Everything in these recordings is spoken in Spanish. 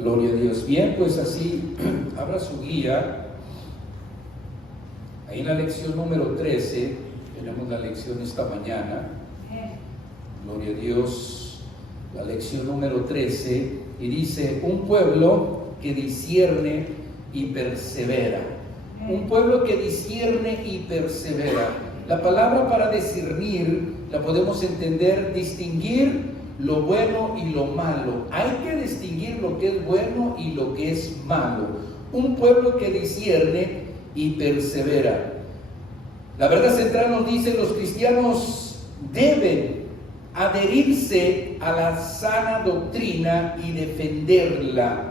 Gloria a Dios. Bien, pues así, abra su guía. Ahí en la lección número 13, tenemos la lección esta mañana. Gloria a Dios. La lección número 13, y dice: un pueblo que discierne y persevera. Un pueblo que discierne y persevera. La palabra para discernir la podemos entender: distinguir lo bueno y lo malo. Hay que distinguir lo que es bueno y lo que es malo. Un pueblo que discierne y persevera. La verdad central nos dice: los cristianos deben adherirse a la sana doctrina y defenderla.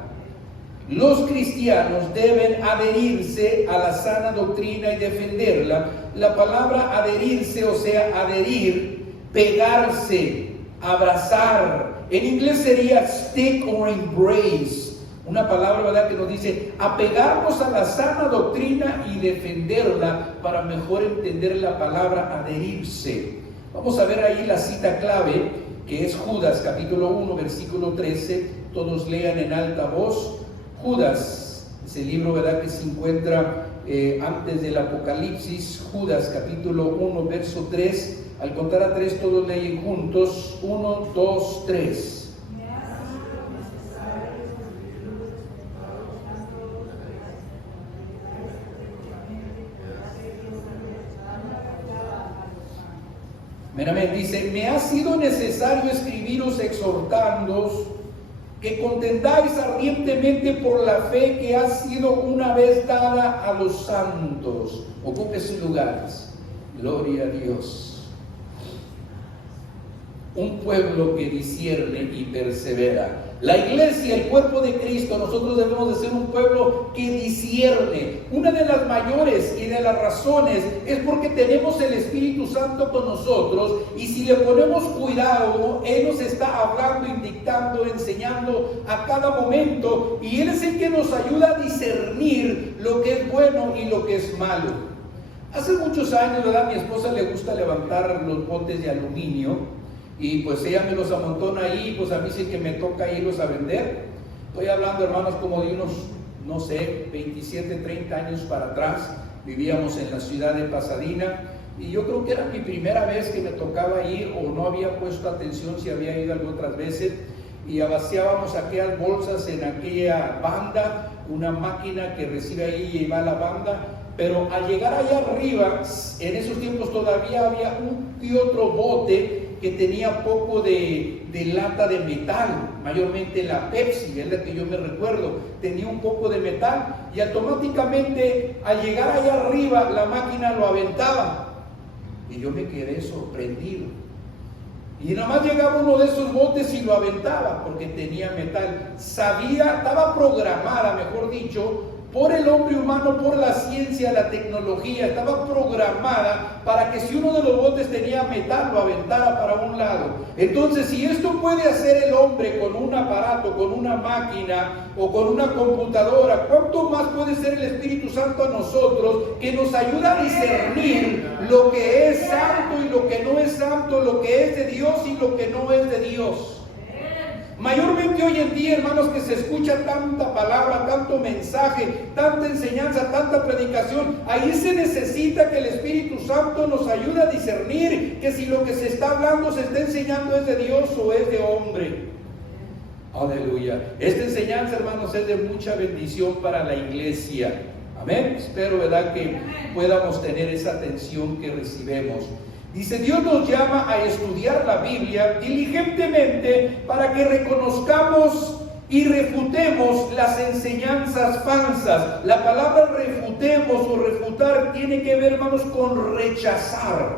Los cristianos deben adherirse a la sana doctrina y defenderla. La palabra adherirse, o sea, adherir, pegarse, abrazar. En inglés sería stick or embrace. Una palabra, ¿verdad?, que nos dice apegarnos a la sana doctrina y defenderla para mejor entender la palabra adherirse. Vamos a ver ahí la cita clave, que es Judas capítulo 1 versículo 13. Todos lean en alta voz. Judas, ese libro, ¿verdad?, que se encuentra antes del Apocalipsis. Judas capítulo 1 verso 3. Al contar a 3 todos leen juntos. 1, 2, 3. Meramente dice: me ha sido necesario escribiros exhortándoos que contendáis ardientemente por la fe que ha sido una vez dada a los santos. Ocupe sus lugares. Gloria a Dios. Un pueblo que discierne y persevera. La iglesia, el cuerpo de Cristo, nosotros debemos de ser un pueblo que discierne. Una de las mayores y de las razones es porque tenemos el Espíritu Santo con nosotros, y si le ponemos cuidado, Él nos está hablando, indicando, enseñando a cada momento, y Él es el que nos ayuda a discernir lo que es bueno y lo que es malo. Hace muchos años, ¿verdad?, a mi esposa le gusta levantar los botes de aluminio, y pues ella me los amontona ahí, pues a mí sí que me toca irlos a vender. Estoy hablando, hermanos, como de unos, no sé, 27, 30 años para atrás. Vivíamos en la ciudad de Pasadena, y yo creo que era mi primera vez que me tocaba ir, o no había puesto atención si había ido algunas otras veces, y vaciábamos aquellas bolsas en aquella banda, una máquina que recibe ahí y va a la banda. Pero al llegar allá arriba, en esos tiempos todavía había un y otro bote que tenía poco de lata de metal, mayormente la Pepsi, es la que yo me recuerdo, tenía un poco de metal, y automáticamente al llegar allá arriba la máquina lo aventaba, y yo me quedé sorprendido. Y nada más llegaba uno de esos botes y lo aventaba porque tenía metal. Estaba programada, mejor dicho, por el hombre humano, por la ciencia, la tecnología. Estaba programada para que si uno de los botes tenía metal, lo aventara para un lado. Entonces, si esto puede hacer el hombre con un aparato, con una máquina o con una computadora, ¿cuánto más puede ser el Espíritu Santo a nosotros, que nos ayuda a discernir lo que es santo y lo que no es santo, lo que es de Dios y lo que no es de Dios? Mayormente hoy en día, hermanos, que se escucha tanta palabra, tanto mensaje, tanta enseñanza, tanta predicación, ahí se necesita que el Espíritu Santo nos ayude a discernir que si lo que se está hablando, se está enseñando, es de Dios o es de hombre. Aleluya. Esta enseñanza, hermanos, es de mucha bendición para la iglesia. Amén. Espero, ¿verdad?, que podamos tener esa atención que recibimos. Dice: Dios nos llama a estudiar la Biblia diligentemente para que reconozcamos y refutemos las enseñanzas falsas. La palabra refutemos o refutar tiene que ver, hermanos, con rechazar.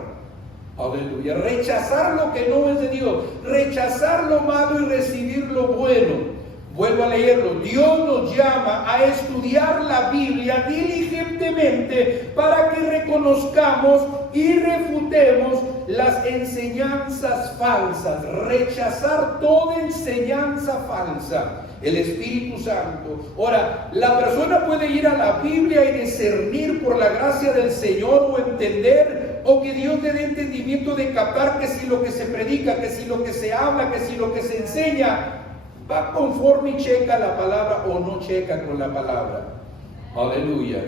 Aleluya. Rechazar lo que no es de Dios, rechazar lo malo y recibir lo bueno. Vuelvo a leerlo. Dios nos llama a estudiar la Biblia diligentemente para que reconozcamos y refutemos las enseñanzas falsas. Rechazar toda enseñanza falsa. El Espíritu Santo. Ahora, la persona puede ir a la Biblia y discernir por la gracia del Señor, o entender, o que Dios le dé entendimiento de captar que si lo que se predica, que si lo que se habla, que si lo que se enseña va conforme y checa la palabra o no checa con la palabra. Aleluya.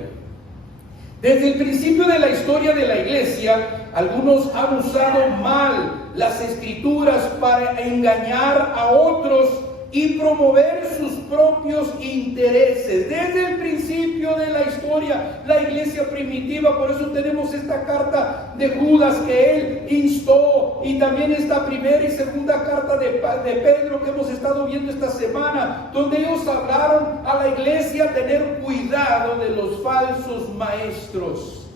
Desde el principio de la historia de la iglesia, algunos han usado mal las escrituras para engañar a otros y promover sus propios intereses. Desde el principio de la historia, la iglesia primitiva, por eso tenemos esta carta de Judas que él instó, y también esta primera y segunda carta de Pedro que hemos estado viendo esta semana, donde ellos hablaron a la iglesia tener cuidado de los falsos maestros.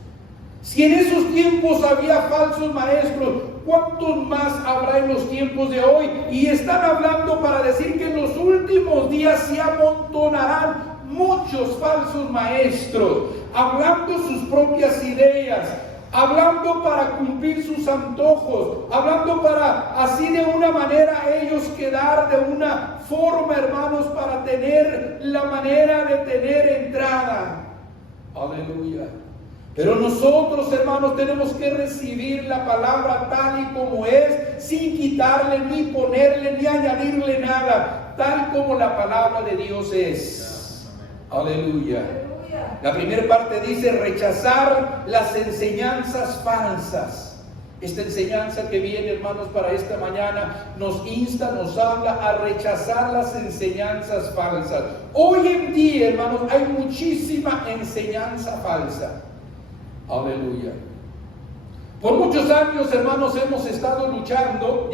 Si en esos tiempos había falsos maestros, ¿cuántos más habrá en los tiempos de hoy? Y están hablando para decir que en los últimos días se amontonarán muchos falsos maestros, hablando sus propias ideas, hablando para cumplir sus antojos, hablando para así de una manera ellos quedar de una forma, hermanos, para tener la manera de tener entrada. Aleluya. Pero nosotros, hermanos, tenemos que recibir la palabra tal y como es, sin quitarle, ni ponerle, ni añadirle nada, tal como la palabra de Dios es. Aleluya. La primera parte dice rechazar las enseñanzas falsas. Esta enseñanza que viene, hermanos, para esta mañana nos insta, nos habla a rechazar las enseñanzas falsas. Hoy en día, hermanos, hay muchísima enseñanza falsa. Aleluya. Por muchos años, hermanos, hemos estado luchando,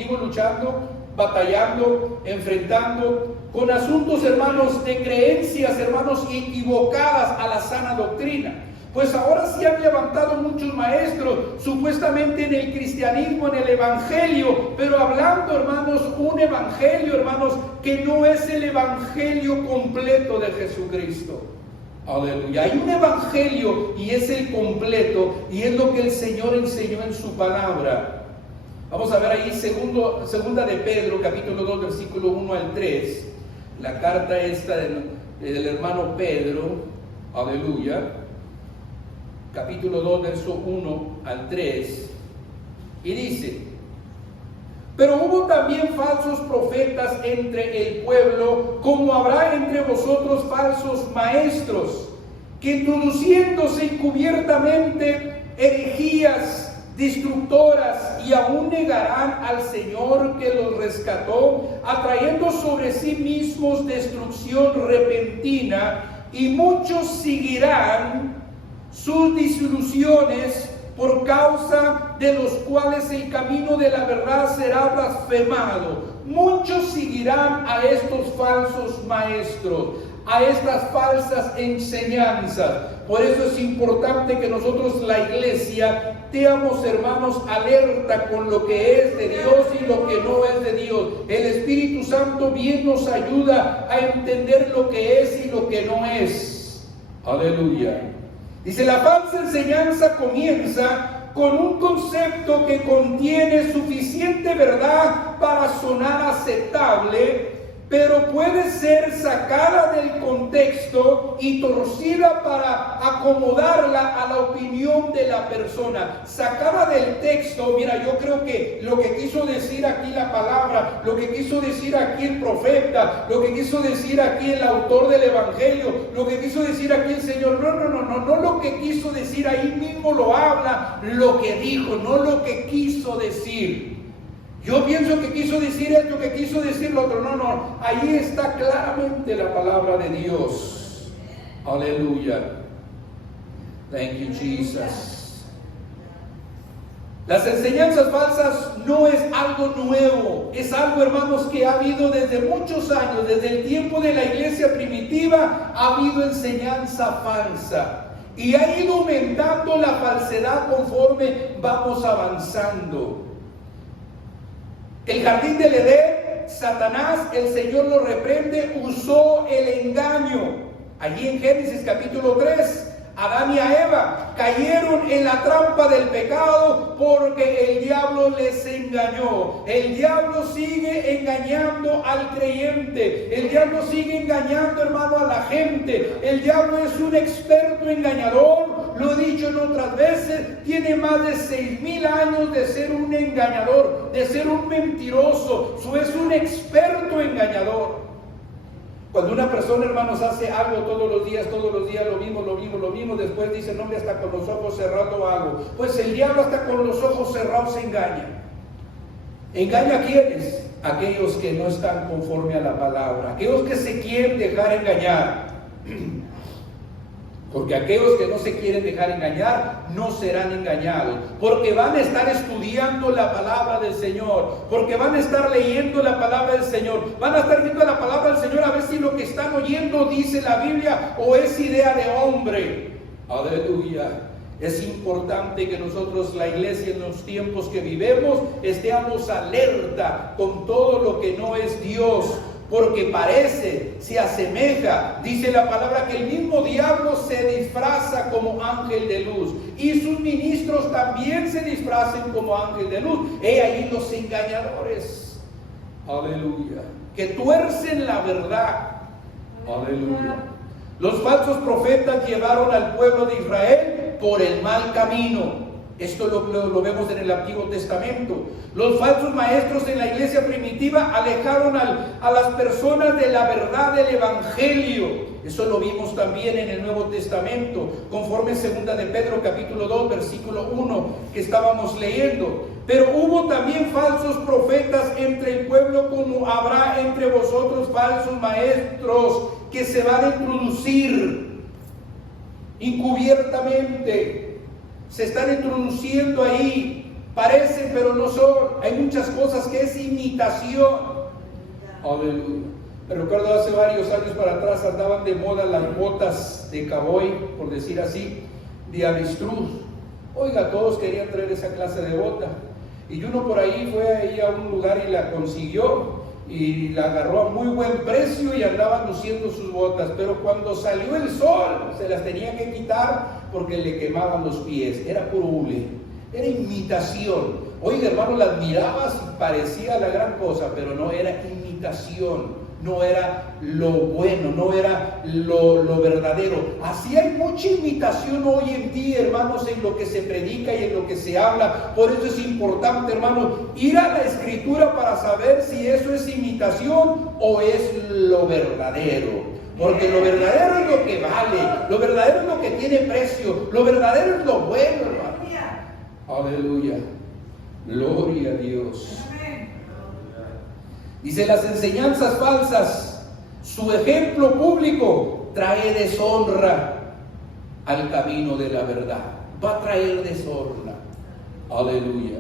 batallando, enfrentando con asuntos, hermanos, de creencias, hermanos, equivocadas a la sana doctrina. Pues ahora sí han levantado muchos maestros, supuestamente en el cristianismo, en el evangelio, pero hablando, hermanos, un evangelio, hermanos, que no es el evangelio completo de Jesucristo. Aleluya. Hay un evangelio y es el completo, y es lo que el Señor enseñó en su palabra. Vamos a ver ahí segunda de Pedro, capítulo 2, versículo 1 al 3. La carta esta del hermano Pedro. Aleluya. Capítulo 2, verso 1 al 3. Y dice: pero hubo también falsos profetas entre el pueblo, como habrá entre vosotros falsos maestros, que introduciéndose encubiertamente herejías destructoras, y aún negarán al Señor que los rescató, atrayendo sobre sí mismos destrucción repentina, y muchos seguirán sus disoluciones, por causa de los cuales el camino de la verdad será blasfemado. Muchos seguirán a estos falsos maestros, a estas falsas enseñanzas. Por eso es importante que nosotros, la iglesia, estemos, hermanos, alerta con lo que es de Dios y lo que no es de Dios. El Espíritu Santo bien nos ayuda a entender lo que es y lo que no es. Aleluya. Dice, la falsa enseñanza comienza con un concepto que contiene suficiente verdad para sonar aceptable, pero puede ser sacada del contexto y torcida para acomodarla a la opinión de la persona. Sacada del texto, mira, yo creo que lo que quiso decir aquí la palabra, lo que quiso decir aquí el profeta, lo que quiso decir aquí el autor del evangelio, lo que quiso decir aquí el Señor, no lo que quiso decir ahí mismo lo habla, lo que dijo, no lo que quiso decir. Yo pienso que quiso decir esto, que quiso decir lo otro. No, ahí está claramente la palabra de Dios. Aleluya. Thank you, Jesus. Las enseñanzas falsas no es algo nuevo, es algo, hermanos, que ha habido desde muchos años. Desde el tiempo de la iglesia primitiva ha habido enseñanza falsa, y ha ido aumentando la falsedad conforme vamos avanzando. El jardín del Edén, Satanás, el Señor lo reprende, usó el engaño. Allí en Génesis capítulo 3, Adán y Eva cayeron en la trampa del pecado porque el diablo les engañó. El diablo sigue engañando al creyente. El diablo sigue engañando, hermano, a la gente. El diablo es un experto engañador. Lo he dicho en otras veces, tiene más de 6,000 años de ser un engañador, de ser un mentiroso. Es un experto engañador. Cuando una persona, hermanos, hace algo todos los días, lo mismo, después dice, no, hombre, hasta con los ojos cerrados lo hago. Pues el diablo hasta con los ojos cerrados se engaña. ¿Engaña a quiénes? Aquellos que no están conforme a la palabra, aquellos que se quieren dejar engañar. Porque aquellos que no se quieren dejar engañar no serán engañados, porque van a estar estudiando la palabra del Señor, porque van a estar leyendo la palabra del Señor, van a estar viendo la palabra del Señor a ver si lo que están oyendo dice la Biblia o es idea de hombre. Aleluya. Es importante que nosotros, la iglesia, en los tiempos que vivemos, estemos alerta con todo lo que no es Dios. Porque parece, se asemeja, dice la palabra, que el mismo diablo se disfraza como ángel de luz, y sus ministros también se disfrazan como ángel de luz. He ahí los engañadores, aleluya, que tuercen la verdad, aleluya. Los falsos profetas llevaron al pueblo de Israel por el mal camino. Esto lo vemos en el Antiguo Testamento. Los falsos maestros en la iglesia primitiva alejaron a las personas de la verdad del Evangelio. Eso lo vimos también en el Nuevo Testamento, conforme 2 de Pedro capítulo 2, versículo 1, que estábamos leyendo. Pero hubo también falsos profetas entre el pueblo, como habrá entre vosotros falsos maestros que se van a introducir encubiertamente. Se están introduciendo ahí, parecen pero no son. Hay muchas cosas que es imitación. Aleluya. Me recuerdo hace varios años para atrás andaban de moda las botas de cowboy, por decir así, de avestruz. Oiga, todos querían traer esa clase de bota. Y uno por ahí fue ahí a un lugar y la consiguió y la agarró a muy buen precio y andaba luciendo sus botas. Pero cuando salió el sol se las tenía que quitar porque le quemaban los pies. Era puro hule, era imitación. Oiga, hermano, las mirabas y parecía la gran cosa, pero no, era imitación. No era lo bueno, no era lo verdadero. Así hay mucha imitación hoy en día, hermanos, en lo que se predica y en lo que se habla. Por eso es importante, hermanos, ir a la Escritura para saber si eso es imitación o es lo verdadero. Porque lo verdadero es lo que vale, lo verdadero es lo que tiene precio, lo verdadero es lo bueno, hermano. Aleluya. Gloria a Dios. Dice, las enseñanzas falsas, su ejemplo público trae deshonra al camino de la verdad. Va a traer deshonra. Aleluya.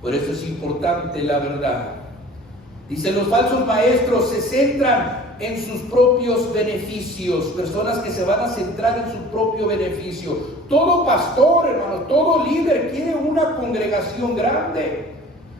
Por eso es importante la verdad. Dice, los falsos maestros se centran en sus propios beneficios. Personas que se van a centrar en su propio beneficio. Todo pastor, hermano, todo líder quiere una congregación grande.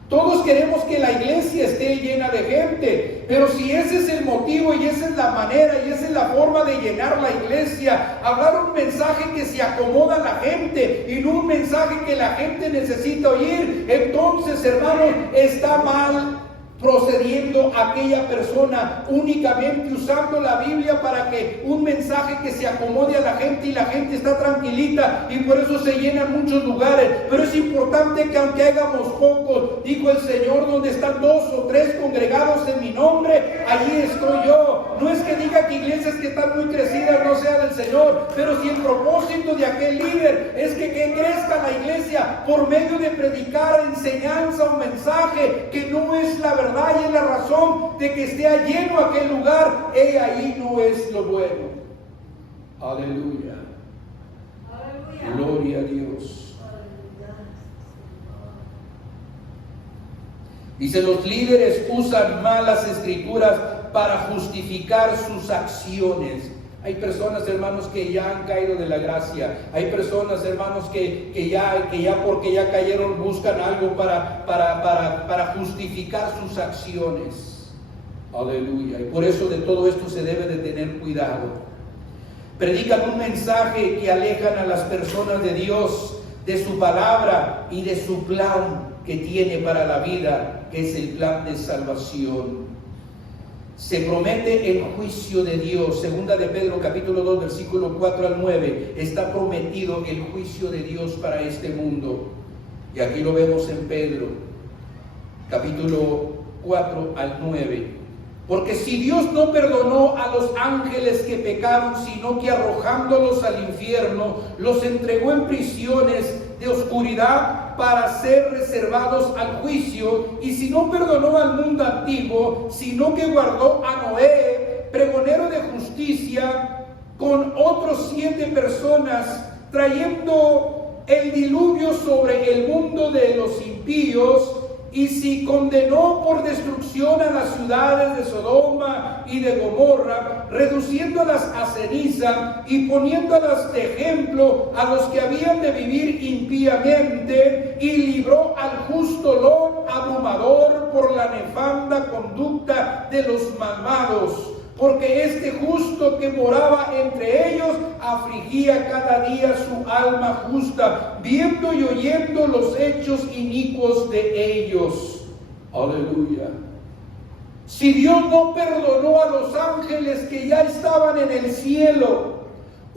Todos queremos que la iglesia esté llena de gente, pero si ese es el motivo y esa es la manera y esa es la forma de llenar la iglesia, hablar un mensaje que se acomoda a la gente y no un mensaje que la gente necesita oír, entonces, hermanos, está mal procediendo aquella persona, únicamente usando la Biblia para que un mensaje que se acomode a la gente y la gente está tranquilita y por eso se llenan muchos lugares. Pero es importante que aunque hagamos pocos, dijo el Señor, donde están 2 o 3 congregados en mi nombre, allí estoy yo. No es que diga que iglesias que están muy crecidas no sea del Señor, pero si el propósito de aquel líder es que crezca la iglesia por medio de predicar enseñanza o mensaje que no es la verdad y es la razón de que esté lleno aquel lugar, ahí no es lo bueno. Aleluya. Gloria a Dios. Dice, los líderes usan malas escrituras para justificar sus acciones. Hay personas, hermanos, que ya han caído de la gracia. Hay personas, hermanos, que ya porque ya cayeron buscan algo para justificar sus acciones. Aleluya. Y por eso de todo esto se debe de tener cuidado. Predican un mensaje que alejan a las personas de Dios, de su palabra y de su plan que tiene para la vida, que es el plan de salvación. Se promete el juicio de Dios. 2 de Pedro capítulo 2 versículo 4 al 9. Está prometido el juicio de Dios para este mundo. Y aquí lo vemos en Pedro capítulo 4 al 9. Porque si Dios no perdonó a los ángeles que pecaron, sino que arrojándolos al infierno, los entregó en prisiones de oscuridad para ser reservados al juicio, y si no perdonó al mundo antiguo, sino que guardó a Noé, pregonero de justicia, con otros 7 personas, trayendo el diluvio sobre el mundo de los impíos, y si condenó por destrucción a las ciudades de Sodoma y de Gomorra, reduciéndolas a ceniza y poniéndolas de ejemplo a los que habían de vivir impíamente, y libró al justo Lot abrumador por la nefanda conducta de los malvados. Porque este justo que moraba entre ellos afligía cada día su alma justa, viendo y oyendo los hechos inicuos de ellos. Aleluya. Si Dios no perdonó a los ángeles que ya estaban en el cielo,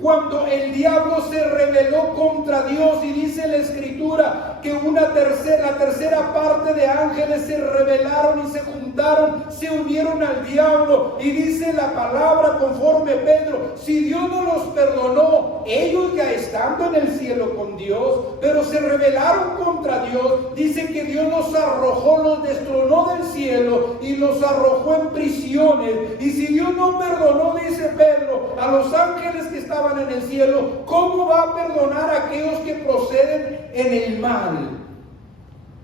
cuando el diablo se rebeló contra Dios, y dice la Escritura que la tercera parte de ángeles se rebelaron y se juntaron, se unieron al diablo, y dice la palabra conforme Pedro, si Dios no los perdonó, ellos ya estando en el cielo con Dios, pero se rebelaron contra Dios, dice que Dios los arrojó, los destronó del cielo y los arrojó en prisiones. Y si Dios no perdonó, dice Pedro, a los ángeles que estaban en el cielo, ¿cómo va a perdonar a aquellos que proceden en el mal?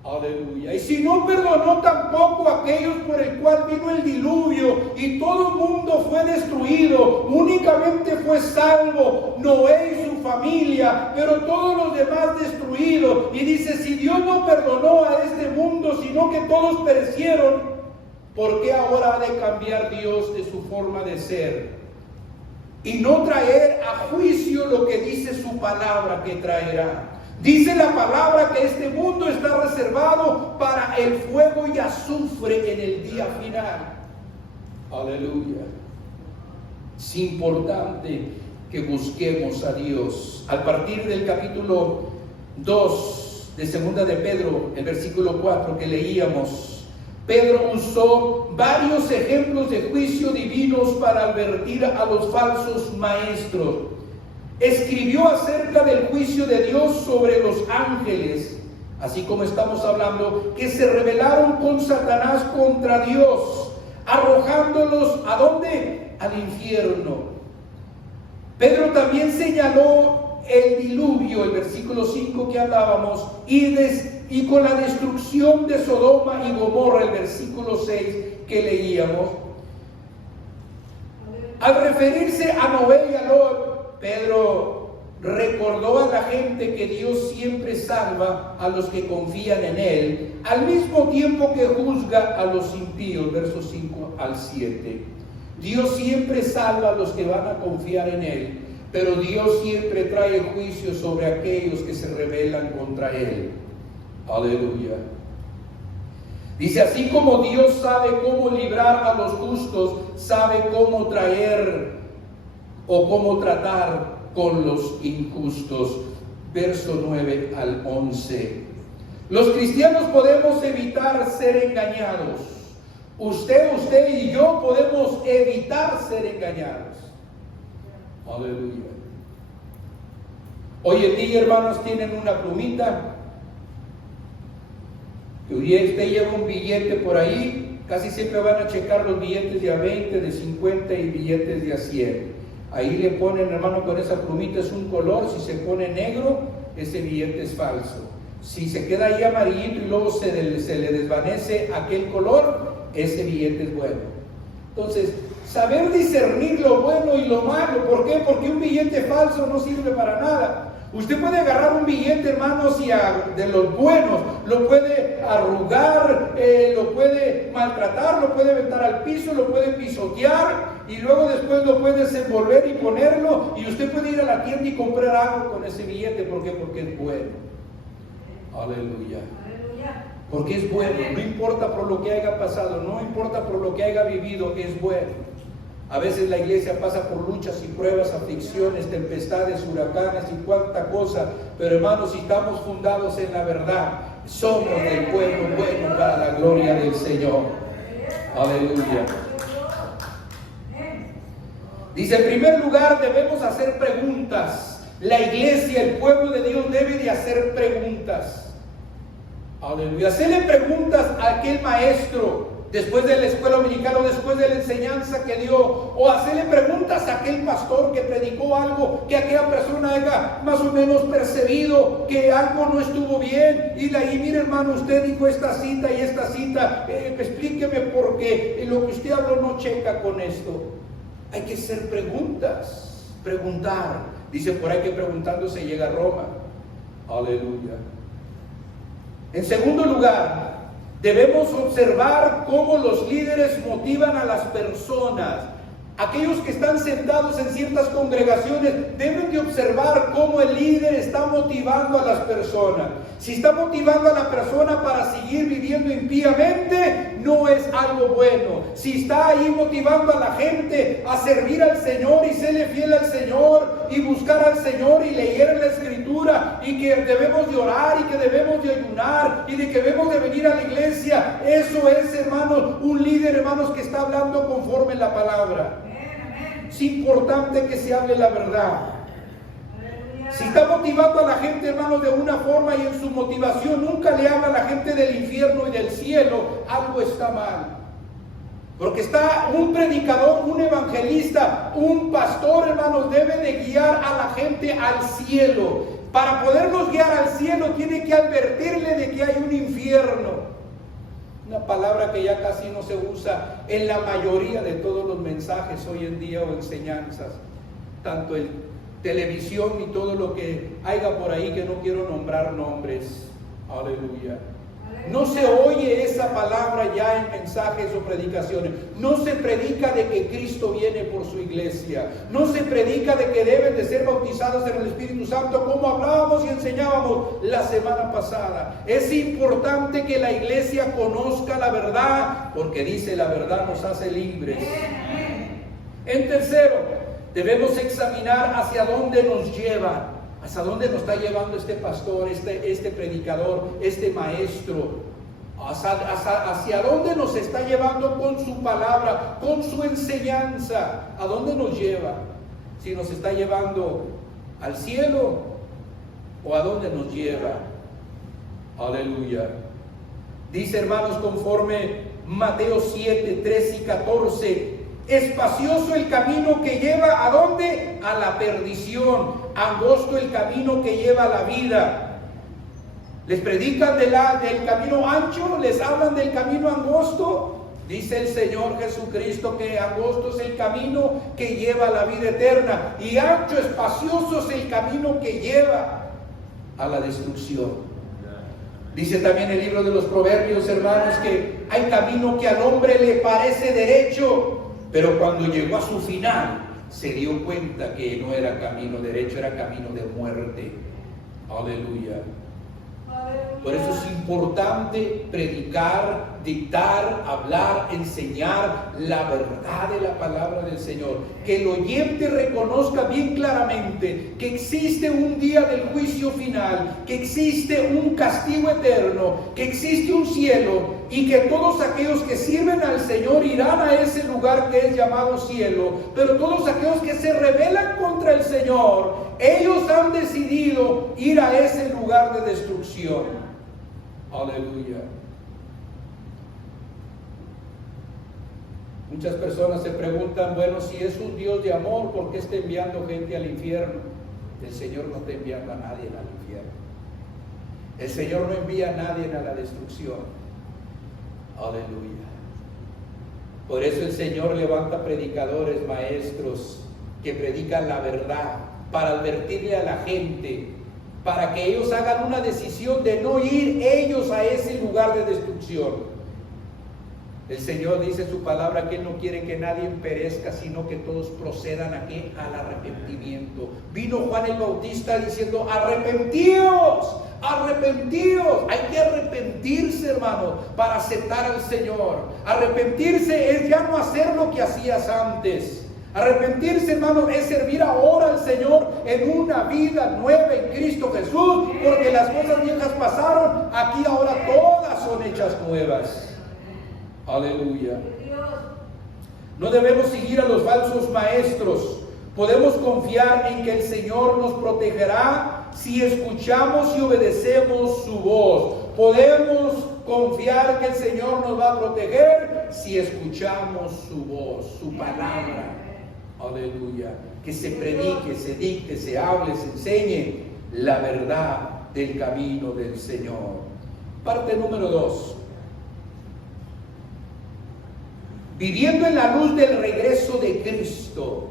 Aleluya. Y si no perdonó tampoco a aquellos por el cual vino el diluvio y todo el mundo fue destruido, únicamente fue salvo Noé y su familia, pero todos los demás destruidos. Y dice, si Dios no perdonó a este mundo, sino que todos perecieron, ¿por qué ahora ha de cambiar Dios de su forma de ser y no traer a juicio lo que dice su palabra que traerá? Dice la palabra que este mundo está reservado para el fuego y azufre en el día final. Aleluya. Es importante que busquemos a Dios. Al partir del capítulo 2 de segunda de Pedro, el versículo 4 que leíamos, Pedro usó varios ejemplos de juicio divinos para advertir a los falsos maestros. Escribió acerca del juicio de Dios sobre los ángeles, así como estamos hablando, que se rebelaron con Satanás contra Dios, arrojándolos ¿a dónde? Al infierno. Pedro también señaló el diluvio, el versículo 5 que hablábamos, y con la destrucción de Sodoma y Gomorra, el versículo 6 que leíamos. Al referirse a Noé y a Lot, Pedro recordó a la gente que Dios siempre salva a los que confían en Él, al mismo tiempo que juzga a los impíos, versos 5 al 7. Dios siempre salva a los que van a confiar en Él, pero Dios siempre trae juicio sobre aquellos que se rebelan contra Él. Aleluya. Dice, así como Dios sabe cómo librar a los justos, sabe cómo traer o cómo tratar con los injustos. Verso 9 al 11. Los cristianos podemos evitar ser engañados. Usted y yo podemos evitar ser engañados. Aleluya. Hoy en día, hermanos, tienen una plumita. Que usted lleva un billete por ahí, casi siempre van a checar los billetes de a 20, de 50 y billetes de a 100. Ahí le ponen, hermano, con esa plumita es un color. Si se pone negro, ese billete es falso. Si se queda ahí amarillito y luego se le desvanece aquel color, ese billete es bueno. Entonces, saber discernir lo bueno y lo malo. ¿Por qué? Porque un billete falso no sirve para nada. Usted puede agarrar un billete, hermanos, y de los buenos, lo puede arrugar, lo puede maltratar, lo puede aventar al piso, lo puede pisotear, y luego después lo puede desenvolver y ponerlo, y usted puede ir a la tienda y comprar algo con ese billete. ¿Por qué? Porque es bueno. Aleluya. Porque es bueno, no importa por lo que haya pasado, no importa por lo que haya vivido, es bueno. A veces la iglesia pasa por luchas y pruebas, aflicciones, tempestades, huracanes y cuánta cosa, pero hermanos, si estamos fundados en la verdad, somos del pueblo bueno para la gloria del Señor. Aleluya. Dice, en primer lugar, debemos hacer preguntas. La iglesia, el pueblo de Dios debe de hacer preguntas. Aleluya. Hacerle preguntas a aquel maestro después de la escuela dominical o después de la enseñanza que dio, o hacerle preguntas a aquel pastor que predicó algo que aquella persona haya más o menos percibido que algo no estuvo bien, y de ahí, mire hermano, usted dijo esta cita y esta cita, explíqueme por qué lo que usted habló no checa con esto. Hay que hacer preguntas, preguntar. Dice por ahí que preguntando se llega a Roma. Aleluya. En segundo lugar, debemos observar cómo los líderes motivan a las personas. Aquellos que están sentados en ciertas congregaciones deben de observar cómo el líder está motivando a las personas. Si está motivando a la persona para seguir viviendo impíamente, no es algo bueno. Si está ahí motivando a la gente a servir al Señor y serle fiel al Señor y buscar al Señor y leer la Escritura y que debemos de orar y que debemos de ayunar y de que debemos de venir a la iglesia, eso es, hermanos, un líder, hermanos, que está hablando conforme a la palabra. Es importante que se hable la verdad. Si está motivando a la gente, hermanos, de una forma y en su motivación nunca le habla a la gente del infierno y del cielo, algo está mal. Porque está un predicador, un evangelista, un pastor, hermanos, debe de guiar a la gente al cielo. Para poderlos guiar al cielo tiene que advertirle de que hay un infierno. Una palabra que ya casi no se usa en la mayoría de todos los mensajes hoy en día o enseñanzas, tanto en televisión y todo lo que haya por ahí, que no quiero nombrar nombres. Aleluya. No se oye esa palabra ya en mensajes o predicaciones. No se predica de que Cristo viene por su iglesia. No se predica de que deben de ser bautizados en el Espíritu Santo, como hablábamos y enseñábamos la semana pasada. Es importante que la iglesia conozca la verdad, porque dice la verdad nos hace libres. En tercero, debemos examinar hacia dónde nos lleva. ¿Hacia dónde nos está llevando este pastor, este predicador, este maestro? ¿Hacia dónde nos está llevando con su palabra, con su enseñanza? ¿A dónde nos lleva? Si nos está llevando al cielo o a dónde nos lleva. Aleluya. Dice, hermanos, conforme Mateo 7, 13 y 14, espacioso el camino que lleva ¿a dónde? A la perdición. Angosto el camino que lleva a la vida. Les predican del camino ancho, les hablan del camino angosto. Dice el Señor Jesucristo que angosto es el camino que lleva a la vida eterna y ancho, espacioso es el camino que lleva a la destrucción. Dice también el libro de los Proverbios, hermanos, que hay camino que al hombre le parece derecho, pero cuando llegó a su final se dio cuenta que no era camino derecho, era camino de muerte. Aleluya. Por eso es importante predicar, dictar, hablar, enseñar la verdad de la palabra del Señor. Que el oyente reconozca bien claramente que existe un día del juicio final, que existe un castigo eterno, que existe un cielo y que todos aquellos que sirven al Señor irán a ese lugar que es llamado cielo. Pero todos aquellos que se rebelan contra el Señor, ellos han decidido ir a ese lugar de destrucción. Aleluya. Muchas personas se preguntan, bueno, si es un Dios de amor, ¿por qué está enviando gente al infierno? El Señor no está enviando a nadie al infierno. El Señor no envía a nadie a la destrucción. Aleluya. Por eso el Señor levanta predicadores, maestros, que predican la verdad, para advertirle a la gente, para que ellos hagan una decisión de no ir ellos a ese lugar de destrucción. El Señor dice en su palabra que Él no quiere que nadie perezca, sino que todos procedan ¿a qué? Al arrepentimiento. Vino Juan el Bautista diciendo, arrepentíos, arrepentíos. Hay que arrepentirse, hermano, para aceptar al Señor. Arrepentirse es ya no hacer lo que hacías antes. Arrepentirse, hermanos, es servir ahora al Señor en una vida nueva en Cristo Jesús, porque las cosas viejas pasaron, aquí ahora todas son hechas nuevas. Aleluya. No debemos seguir a los falsos maestros. Podemos confiar en que el Señor nos protegerá si escuchamos y obedecemos su voz. Podemos confiar que el Señor nos va a proteger si escuchamos su voz, su palabra. Aleluya. Que se predique, se dicte, se hable, se enseñe la verdad del camino del Señor. Parte número 2. Viviendo en la luz del regreso de Cristo.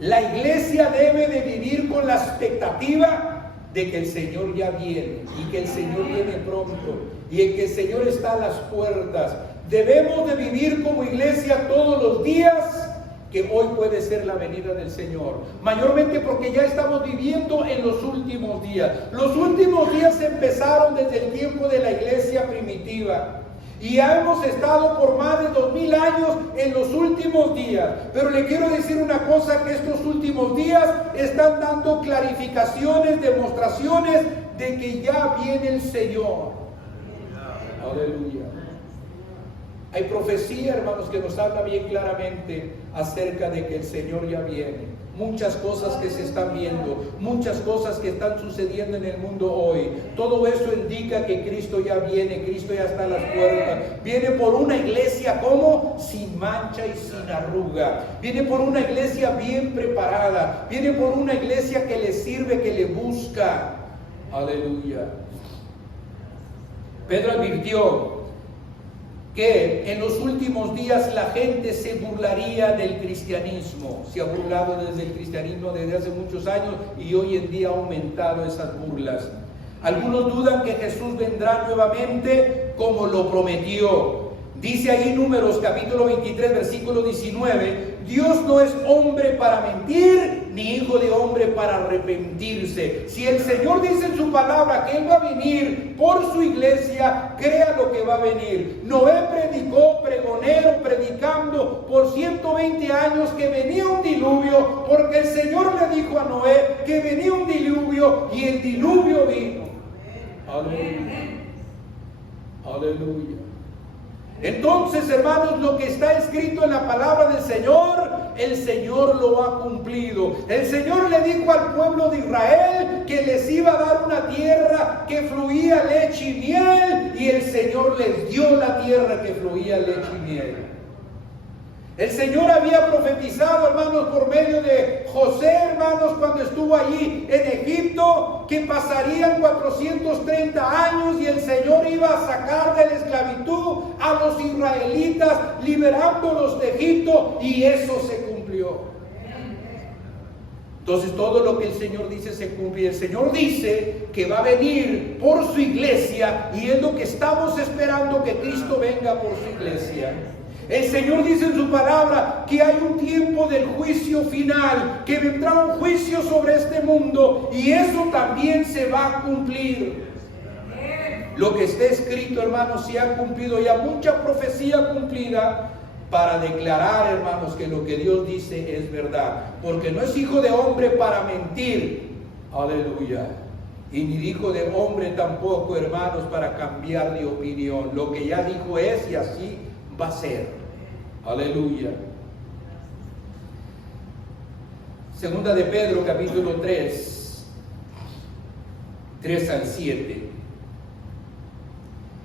La iglesia debe de vivir con la expectativa de que el Señor ya viene y que el Señor viene pronto y que el Señor está a las puertas. Debemos de vivir como iglesia todos los días que hoy puede ser la venida del Señor. Mayormente porque ya estamos viviendo en los últimos días. Los últimos días empezaron desde el tiempo de la iglesia primitiva. Y ya hemos estado por más de 2000 años en los últimos días. Pero le quiero decir una cosa, que estos últimos días están dando clarificaciones, demostraciones de que ya viene el Señor. Aleluya. Hay profecía, hermanos, que nos habla bien claramente acerca de que el Señor ya viene. Muchas cosas que se están viendo, muchas cosas que están sucediendo en el mundo hoy. Todo eso indica que Cristo ya viene, Cristo ya está a las puertas. Viene por una iglesia como sin mancha y sin arruga. Viene por una iglesia bien preparada. Viene por una iglesia que le sirve, que le busca. Aleluya. Pedro advirtió que en los últimos días la gente se burlaría del cristianismo. Se ha burlado desde el cristianismo desde hace muchos años y hoy en día ha aumentado esas burlas. Algunos dudan que Jesús vendrá nuevamente como lo prometió. Dice ahí Números capítulo 23 versículo 19: Dios no es hombre para mentir, ni hijo de hombre para arrepentirse. Si el Señor dice en su palabra que Él va a venir por su iglesia, crea lo que va a venir. Noé predicó, pregonero, predicando por 120 años que venía un diluvio, porque el Señor le dijo a Noé que venía un diluvio y el diluvio vino. Aleluya. Aleluya. Entonces, hermanos, lo que está escrito en la palabra del Señor, el Señor lo ha cumplido. El Señor le dijo al pueblo de Israel que les iba a dar una tierra que fluía leche y miel, y el Señor les dio la tierra que fluía leche y miel. El Señor había profetizado, hermanos, por medio de José, hermanos, cuando estuvo allí en Egipto, que pasarían 430 años y el Señor iba a sacar de la esclavitud a los israelitas, liberándolos de Egipto, y eso se cumplió. Entonces todo lo que el Señor dice se cumple. El Señor dice que va a venir por su iglesia, y es lo que estamos esperando, que Cristo venga por su iglesia. El Señor dice en su palabra que hay un tiempo del juicio final, que vendrá un juicio sobre este mundo, y eso también se va a cumplir. Lo que está escrito, hermanos, se ha cumplido ya, mucha profecía cumplida, para declarar, hermanos, que lo que Dios dice es verdad, porque no es hijo de hombre para mentir. Aleluya. Y ni hijo de hombre tampoco, hermanos, para cambiar de opinión. Lo que ya dijo es, y así va a ser. Aleluya. Segunda de Pedro capítulo 3 al 7.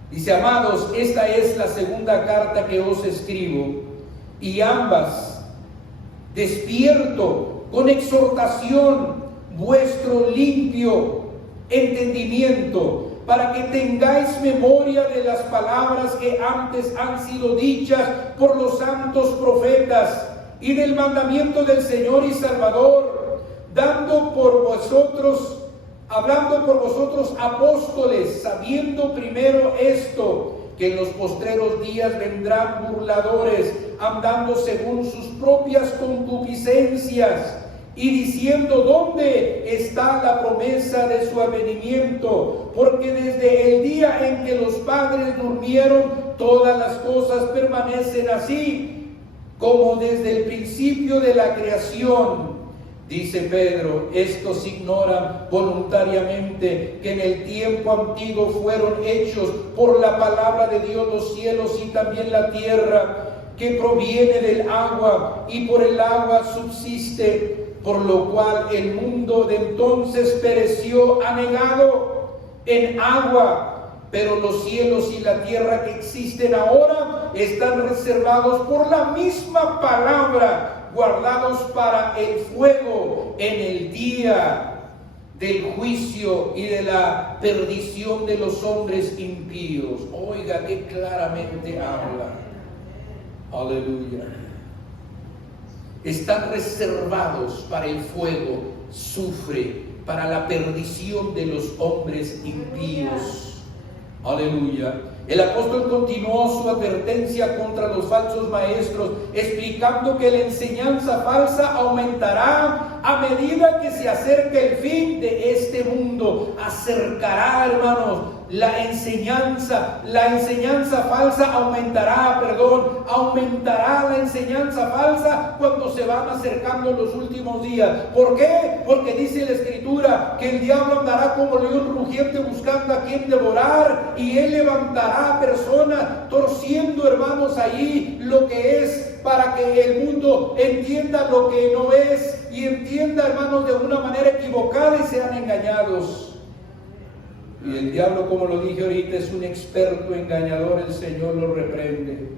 Dice: amados, esta es la segunda carta que os escribo, y ambas despierto con exhortación vuestro limpio entendimiento, para que tengáis memoria de las palabras que antes han sido dichas por los santos profetas, y del mandamiento del Señor y Salvador, hablando por vosotros apóstoles, sabiendo primero esto, que en los postreros días vendrán burladores, andando según sus propias concupiscencias, y diciendo: ¿dónde está la promesa de su advenimiento? Porque desde el día en que los padres durmieron, todas las cosas permanecen así, como desde el principio de la creación. Dice Pedro: estos ignoran voluntariamente que en el tiempo antiguo fueron hechos por la palabra de Dios los cielos y también la tierra, que proviene del agua, y por el agua subsiste, por lo cual el mundo de entonces pereció anegado en agua. Pero los cielos y la tierra que existen ahora están reservados por la misma palabra, guardados para el fuego en el día del juicio y de la perdición de los hombres impíos. Oiga, que claramente habla. Aleluya. Están reservados para el fuego, sufre, para la perdición de los hombres impíos. Aleluya. El apóstol continuó su advertencia contra los falsos maestros, explicando que la enseñanza falsa aumentará a medida que se acerque el fin de este mundo. Acercará, hermanos, la enseñanza falsa aumentará la enseñanza falsa cuando se van acercando los últimos días. ¿Por qué? Porque dice la Escritura que el diablo andará como león rugiente buscando a quien devorar, y él levantará personas torciendo, hermanos, ahí lo que es, para que el mundo entienda lo que no es, y entienda, hermanos, de una manera equivocada y sean engañados. Y el diablo, como lo dije ahorita, es un experto engañador. El Señor lo reprende.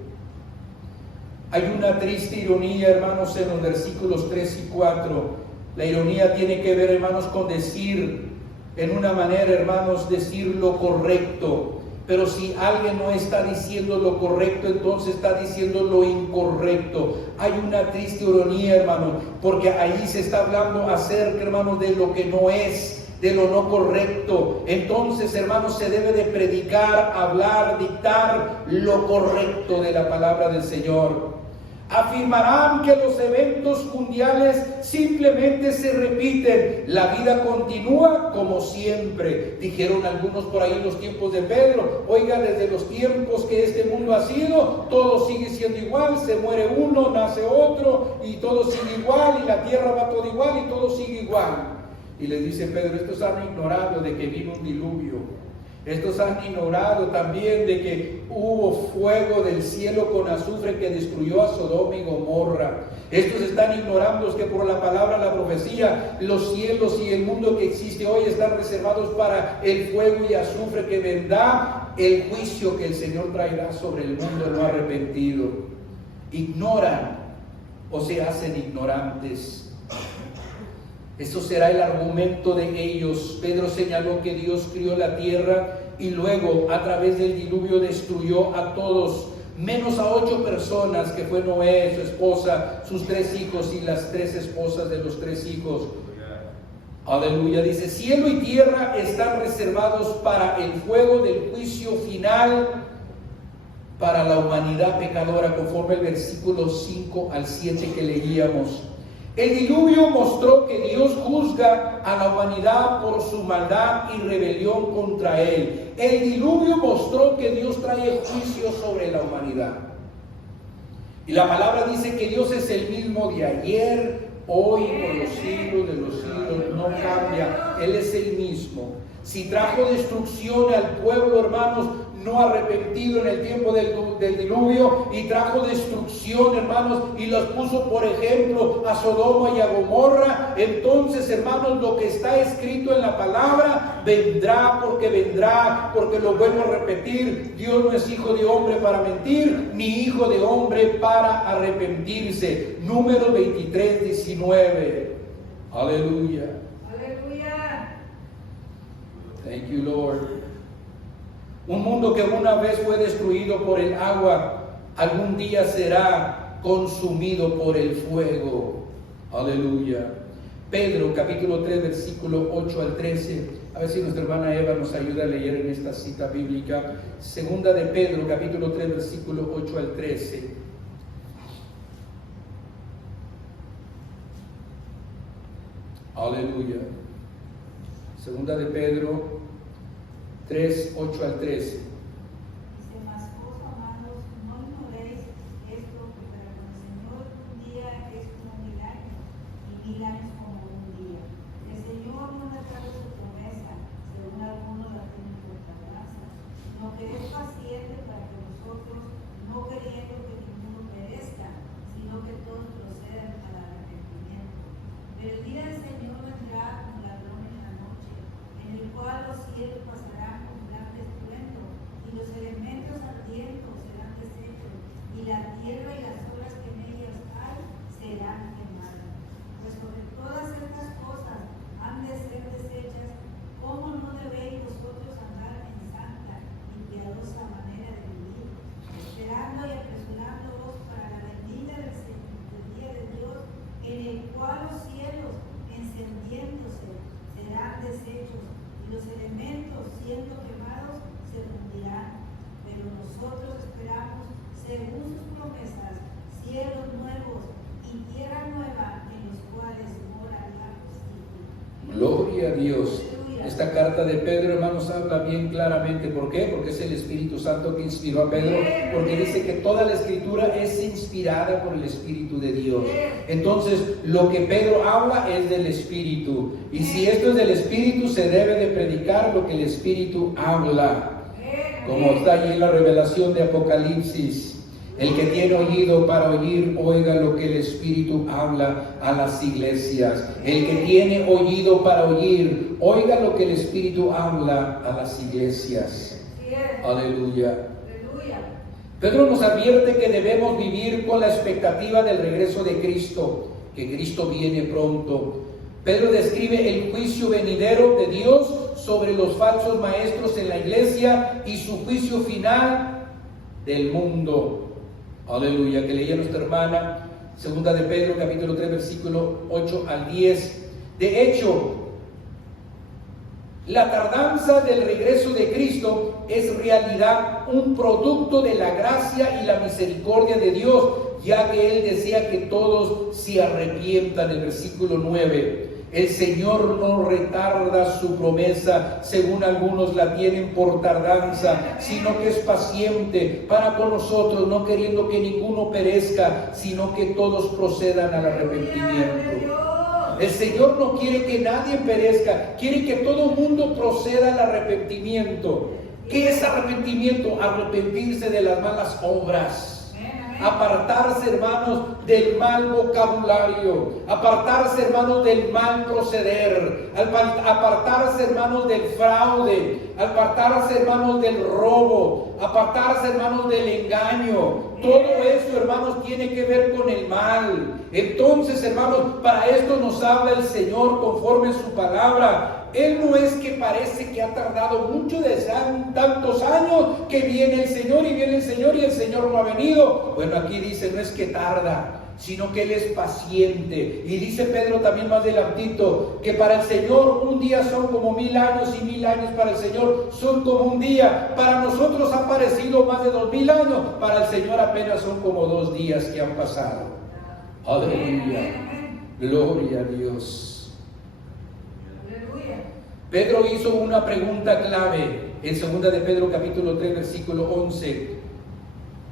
Hay una triste ironía, hermanos, en los versículos 3 y 4. La ironía tiene que ver, hermanos, con decir, en una manera, hermanos, decir lo correcto. Pero si alguien no está diciendo lo correcto, entonces está diciendo lo incorrecto. Hay una triste ironía, hermanos, porque ahí se está hablando acerca, hermanos, de lo que no es, de lo no correcto. Entonces, hermanos, se debe de predicar, hablar, dictar lo correcto de la palabra del Señor. Afirmarán que los eventos mundiales simplemente se repiten, la vida continúa como siempre. Dijeron algunos por ahí en los tiempos de Pedro: oiga, desde los tiempos que este mundo ha sido, todo sigue siendo igual, se muere uno, nace otro, y todo sigue igual, y la tierra va todo igual, y todo sigue igual. Y les dice Pedro: estos han ignorado de que vino un diluvio. Estos han ignorado también de que hubo fuego del cielo con azufre que destruyó a Sodoma y Gomorra. Estos están ignorando que por la palabra, la profecía, los cielos y el mundo que existe hoy están reservados para el fuego y azufre que vendrá, el juicio que el Señor traerá sobre el mundo no arrepentido. Ignoran o se hacen ignorantes. Eso será el argumento de ellos. Pedro señaló que Dios crió la tierra y luego a través del diluvio destruyó a todos, menos a 8 personas, que fue Noé, su esposa, sus 3 hijos y las 3 esposas de los 3 hijos. Aleluya. Dice: cielo y tierra están reservados para el fuego del juicio final para la humanidad pecadora, conforme el versículo 5 al 7 que leíamos. El diluvio mostró que Dios juzga a la humanidad por su maldad y rebelión contra Él. El diluvio mostró que Dios trae juicio sobre la humanidad. Y la palabra dice que Dios es el mismo de ayer, hoy, por los siglos de los siglos, no cambia. Él es el mismo. Si trajo destrucción al pueblo, hermanos, no arrepentido en el tiempo del diluvio, y trajo destrucción, hermanos, y los puso por ejemplo a Sodoma y a Gomorra, entonces, hermanos, lo que está escrito en la palabra vendrá, porque lo vuelvo a repetir: Dios no es hijo de hombre para mentir, ni hijo de hombre para arrepentirse. Números 23, 19. Aleluya. Aleluya. Thank you, Lord. Un mundo que una vez fue destruido por el agua, algún día será consumido por el fuego. Aleluya. Pedro, capítulo 3, versículo 8 al 13. A ver si nuestra hermana Eva nos ayuda a leer en esta cita bíblica. Segunda de Pedro, capítulo 3, versículo 8 al 13. Aleluya. Segunda de Pedro 3, 8 al 13. Dice: mas vos, amados, no ignoréis esto, que para con el Señor un día es como 1000 años, y 1000 años como un día. El Señor no retarda su promesa, según algunos la tienen por tardanza, sino que es paciente para que nosotros, no queriendo que ninguno perezca, Pero el día del Señor vendrá como ladrón en la noche, en el cual los cielos pasarán con gran estruendo, y los elementos ardientes serán deshechos, y la tierra y las obras que en ellas hay serán quemadas. Pues sobre todas estas cosas han de ser deshechas, ¿cómo no debéis vosotros andar en santa y piadosa manera de vivir, esperando y apresurándoos para la venida del día de Dios, en el cual los cielos encendiéndose serán deshechos y los elementos siendo quemados se fundirán? Pero nosotros esperamos, según sus promesas, cielos nuevos y tierra nueva en los cuales mora la justicia. Gloria a Dios. Esta carta de Pedro, hermanos, habla bien claramente. ¿Por qué? Porque es el Espíritu Santo que inspiró a Pedro, porque dice que toda la Escritura es inspirada por el Espíritu de Dios. Entonces, lo que Pedro habla es del Espíritu, y si esto es del Espíritu, se debe de predicar lo que el Espíritu habla, como está allí en la revelación de Apocalipsis. El que tiene oído para oír, oiga lo que el Espíritu habla a las iglesias. El que tiene oído para oír, oiga lo que el Espíritu habla a las iglesias. Aleluya. Pedro nos advierte que debemos vivir con la expectativa del regreso de Cristo, que Cristo viene pronto. Pedro describe el juicio venidero de Dios sobre los falsos maestros en la iglesia y su juicio final del mundo. Aleluya, que leía nuestra hermana, segunda de Pedro, capítulo 3, versículo 8 al 10. De hecho, la tardanza del regreso de Cristo es realidad un producto de la gracia y la misericordia de Dios, ya que Él desea que todos se arrepientan. El versículo 9. El Señor no retarda su promesa, según algunos la tienen por tardanza, sino que es paciente para con nosotros, no queriendo que ninguno perezca, sino que todos procedan al arrepentimiento. El Señor no quiere que nadie perezca, quiere que todo el mundo proceda al arrepentimiento. ¿Qué es arrepentimiento? Arrepentirse de las malas obras. Apartarse, hermanos, del mal vocabulario, apartarse, hermanos, del mal proceder, apartarse, hermanos, del fraude, apartarse, hermanos, del robo, apartarse, hermanos, del engaño. Todo eso, hermanos, tiene que ver con el mal. Entonces, hermanos, para esto nos habla el Señor conforme su palabra. Él no es que parece que ha tardado mucho desde tantos años que viene el Señor y viene el Señor y el Señor no ha venido. Bueno, aquí dice, no es que tarda, sino que Él es paciente. Y dice Pedro también más adelantito, que para el Señor un día son como 1000 años y 1000 años para el Señor son como un día. Para nosotros ha parecido más de 2000 años, para el Señor apenas son como 2 días que han pasado. Aleluya, gloria a Dios. Pedro hizo una pregunta clave en 2 de Pedro capítulo 3 versículo 11.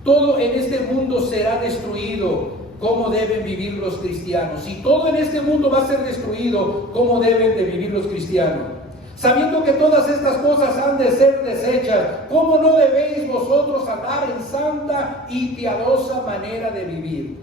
Todo en este mundo será destruido. ¿Cómo deben vivir los cristianos? Si todo en este mundo va a ser destruido, ¿cómo deben de vivir los cristianos? Sabiendo que todas estas cosas han de ser deshechas, ¿cómo no debéis vosotros andar en santa y piadosa manera de vivir?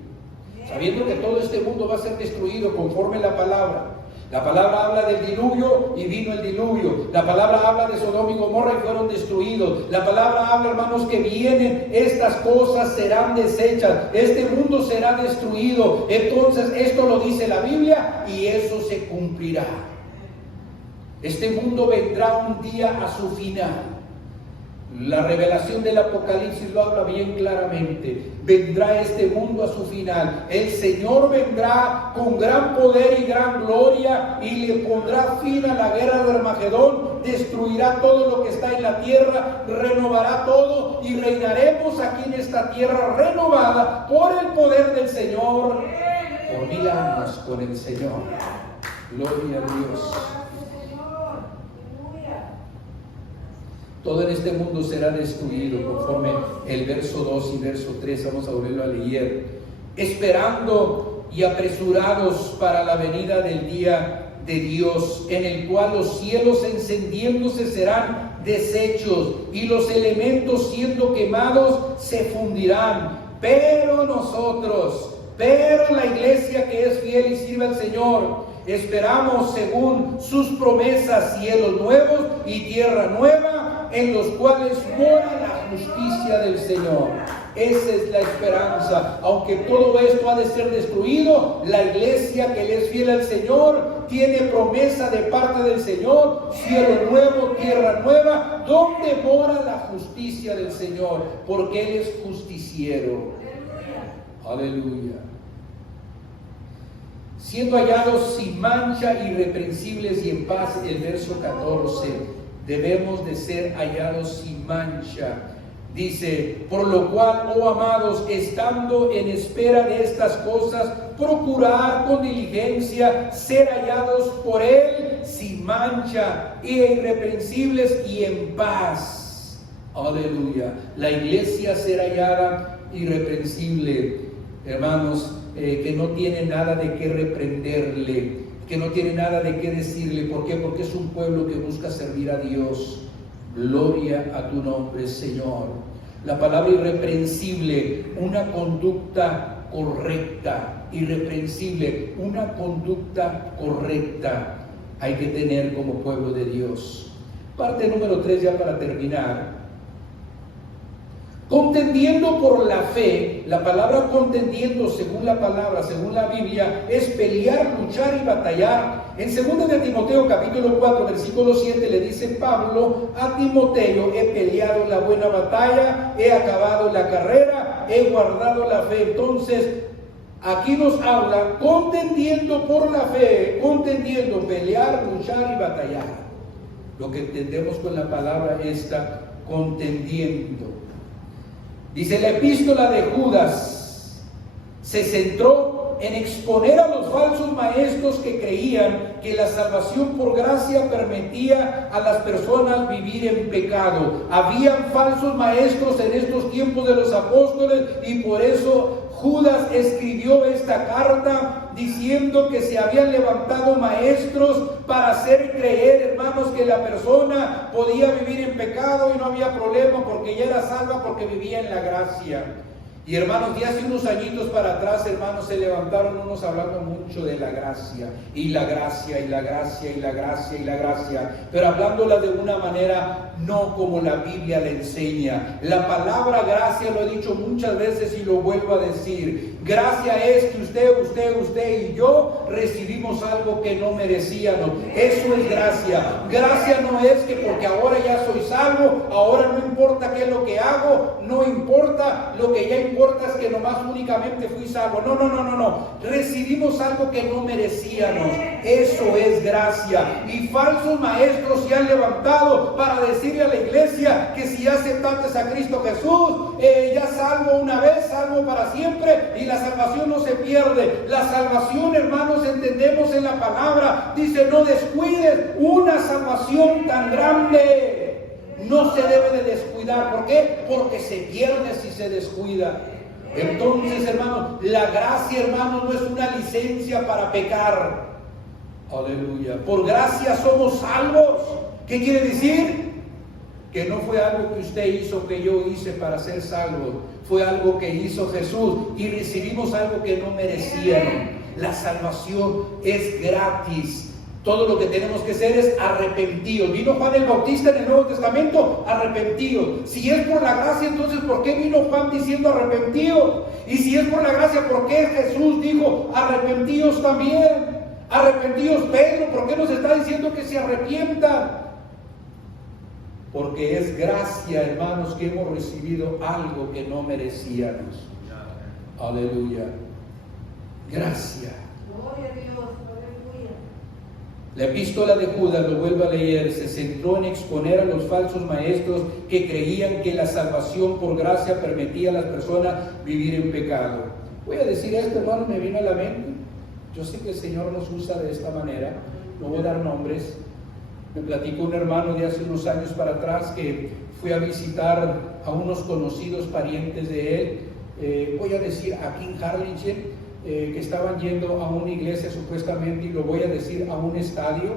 Sabiendo que todo este mundo va a ser destruido conforme la palabra. La palabra habla del diluvio y vino el diluvio. La palabra habla de Sodoma y Gomorra y fueron destruidos. La palabra habla, hermanos, que vienen estas cosas, serán deshechas. Este mundo será destruido. Entonces, esto lo dice la Biblia y eso se cumplirá. Este mundo vendrá un día a su final. La revelación del Apocalipsis lo habla bien claramente. Vendrá este mundo a su final. El Señor vendrá con gran poder y gran gloria y le pondrá fin a la guerra de Armagedón. Destruirá todo lo que está en la tierra, renovará todo y reinaremos aquí en esta tierra renovada por el poder del Señor por 1000 años con el Señor. Gloria a Dios. Todo en este mundo será destruido, conforme el verso 2 y verso 3, vamos a volverlo a leer. Esperando y apresurados para la venida del día de Dios, en el cual los cielos encendiéndose serán deshechos y los elementos siendo quemados se fundirán. Pero nosotros pero la iglesia que es fiel y sirve al Señor, esperamos según sus promesas cielos nuevos y tierra nueva, en los cuales mora la justicia del Señor. Esa es la esperanza. Aunque todo esto ha de ser destruido, la iglesia que le es fiel al Señor tiene promesa de parte del Señor, cielo nuevo, tierra nueva, donde mora la justicia del Señor, porque Él es justiciero. Aleluya. Siendo hallados sin mancha, irreprensibles y en paz, el verso 14, debemos de ser hallados sin mancha. Dice, por lo cual, oh amados, estando en espera de estas cosas, procurar con diligencia ser hallados por Él sin mancha, irreprensibles y en paz. Aleluya. La iglesia será hallada irreprensible, hermanos, que no tiene nada de qué reprenderle, que no tiene nada de qué decirle. ¿Por qué? Porque es un pueblo que busca servir a Dios. Gloria a tu nombre, Señor. La palabra irreprensible, una conducta correcta. Irreprensible, una conducta correcta hay que tener como pueblo de Dios. Parte número 3, ya para terminar. Contendiendo por la fe. La palabra contendiendo, según la palabra, según la Biblia, es pelear, luchar y batallar. En 2 de Timoteo capítulo 4 versículo 7 le dice Pablo a Timoteo: he peleado la buena batalla, he acabado la carrera, he guardado la fe. Entonces aquí nos habla contendiendo por la fe, contendiendo, pelear, luchar y batallar. Lo que entendemos con la palabra esta, contendiendo. Dice, la epístola de Judas se centró en exponer a los falsos maestros que creían que la salvación por gracia permitía a las personas vivir en pecado. Habían falsos maestros en estos tiempos de los apóstoles, y por eso Judas escribió esta carta diciendo que se habían levantado maestros para hacer creer, hermanos, que la persona podía vivir en pecado y no había problema porque ya era salva, porque vivía en la gracia. Y hermanos, de hace unos añitos para atrás, hermanos, se levantaron unos hablando mucho de la gracia, y la gracia, y la gracia, y la gracia, y la gracia, pero hablándola de una manera no como la Biblia le enseña. La palabra gracia, lo he dicho muchas veces y lo vuelvo a decir, gracia es que usted y yo recibimos algo que no merecíamos. Eso es gracia. Gracia no es que porque ahora ya soy salvo, ahora no importa qué es lo que hago, no importa, lo que ya importa es que nomás únicamente fui salvo. No. Recibimos algo que no merecíamos. Eso es gracia. Y falsos maestros se han levantado para decirle a la iglesia que si aceptaste a Cristo Jesús, ya salvo una vez, salvo para siempre, y la salvación no se pierde. La salvación, hermanos, entendemos en la palabra, dice, no descuides una salvación tan grande. No se debe de descuidar. ¿Por qué? Porque se pierde si se descuida. Entonces, hermanos, la gracia, hermanos, no es una licencia para pecar. Aleluya. Por gracia somos salvos. ¿Qué quiere decir? Que no fue algo que usted hizo, que yo hice para ser salvo. Fue algo que hizo Jesús y recibimos algo que no merecíamos. La salvación es gratis. Todo lo que tenemos que hacer es arrepentidos. Vino Juan el Bautista en el Nuevo Testamento, arrepentidos. Si es por la gracia, entonces ¿por qué vino Juan diciendo arrepentidos? Y si es por la gracia, ¿por qué Jesús dijo arrepentidos también? Arrepentidos Pedro, ¿por qué nos está diciendo que se arrepientan? Porque es gracia, hermanos, que hemos recibido algo que no merecíamos. Aleluya. Gracia. Gloria a Dios, aleluya. La epístola de Judas, lo vuelvo a leer, se centró en exponer a los falsos maestros que creían que la salvación por gracia permitía a las personas vivir en pecado. Voy a decir esto, hermano, me vino a la mente. Yo sé que el Señor nos usa de esta manera. No voy a dar nombres. Me platicó un hermano de hace unos años para atrás que fue a visitar a unos conocidos parientes de él, voy a decir aquí en Harlingen, que estaban yendo a una iglesia supuestamente, y lo voy a decir a un estadio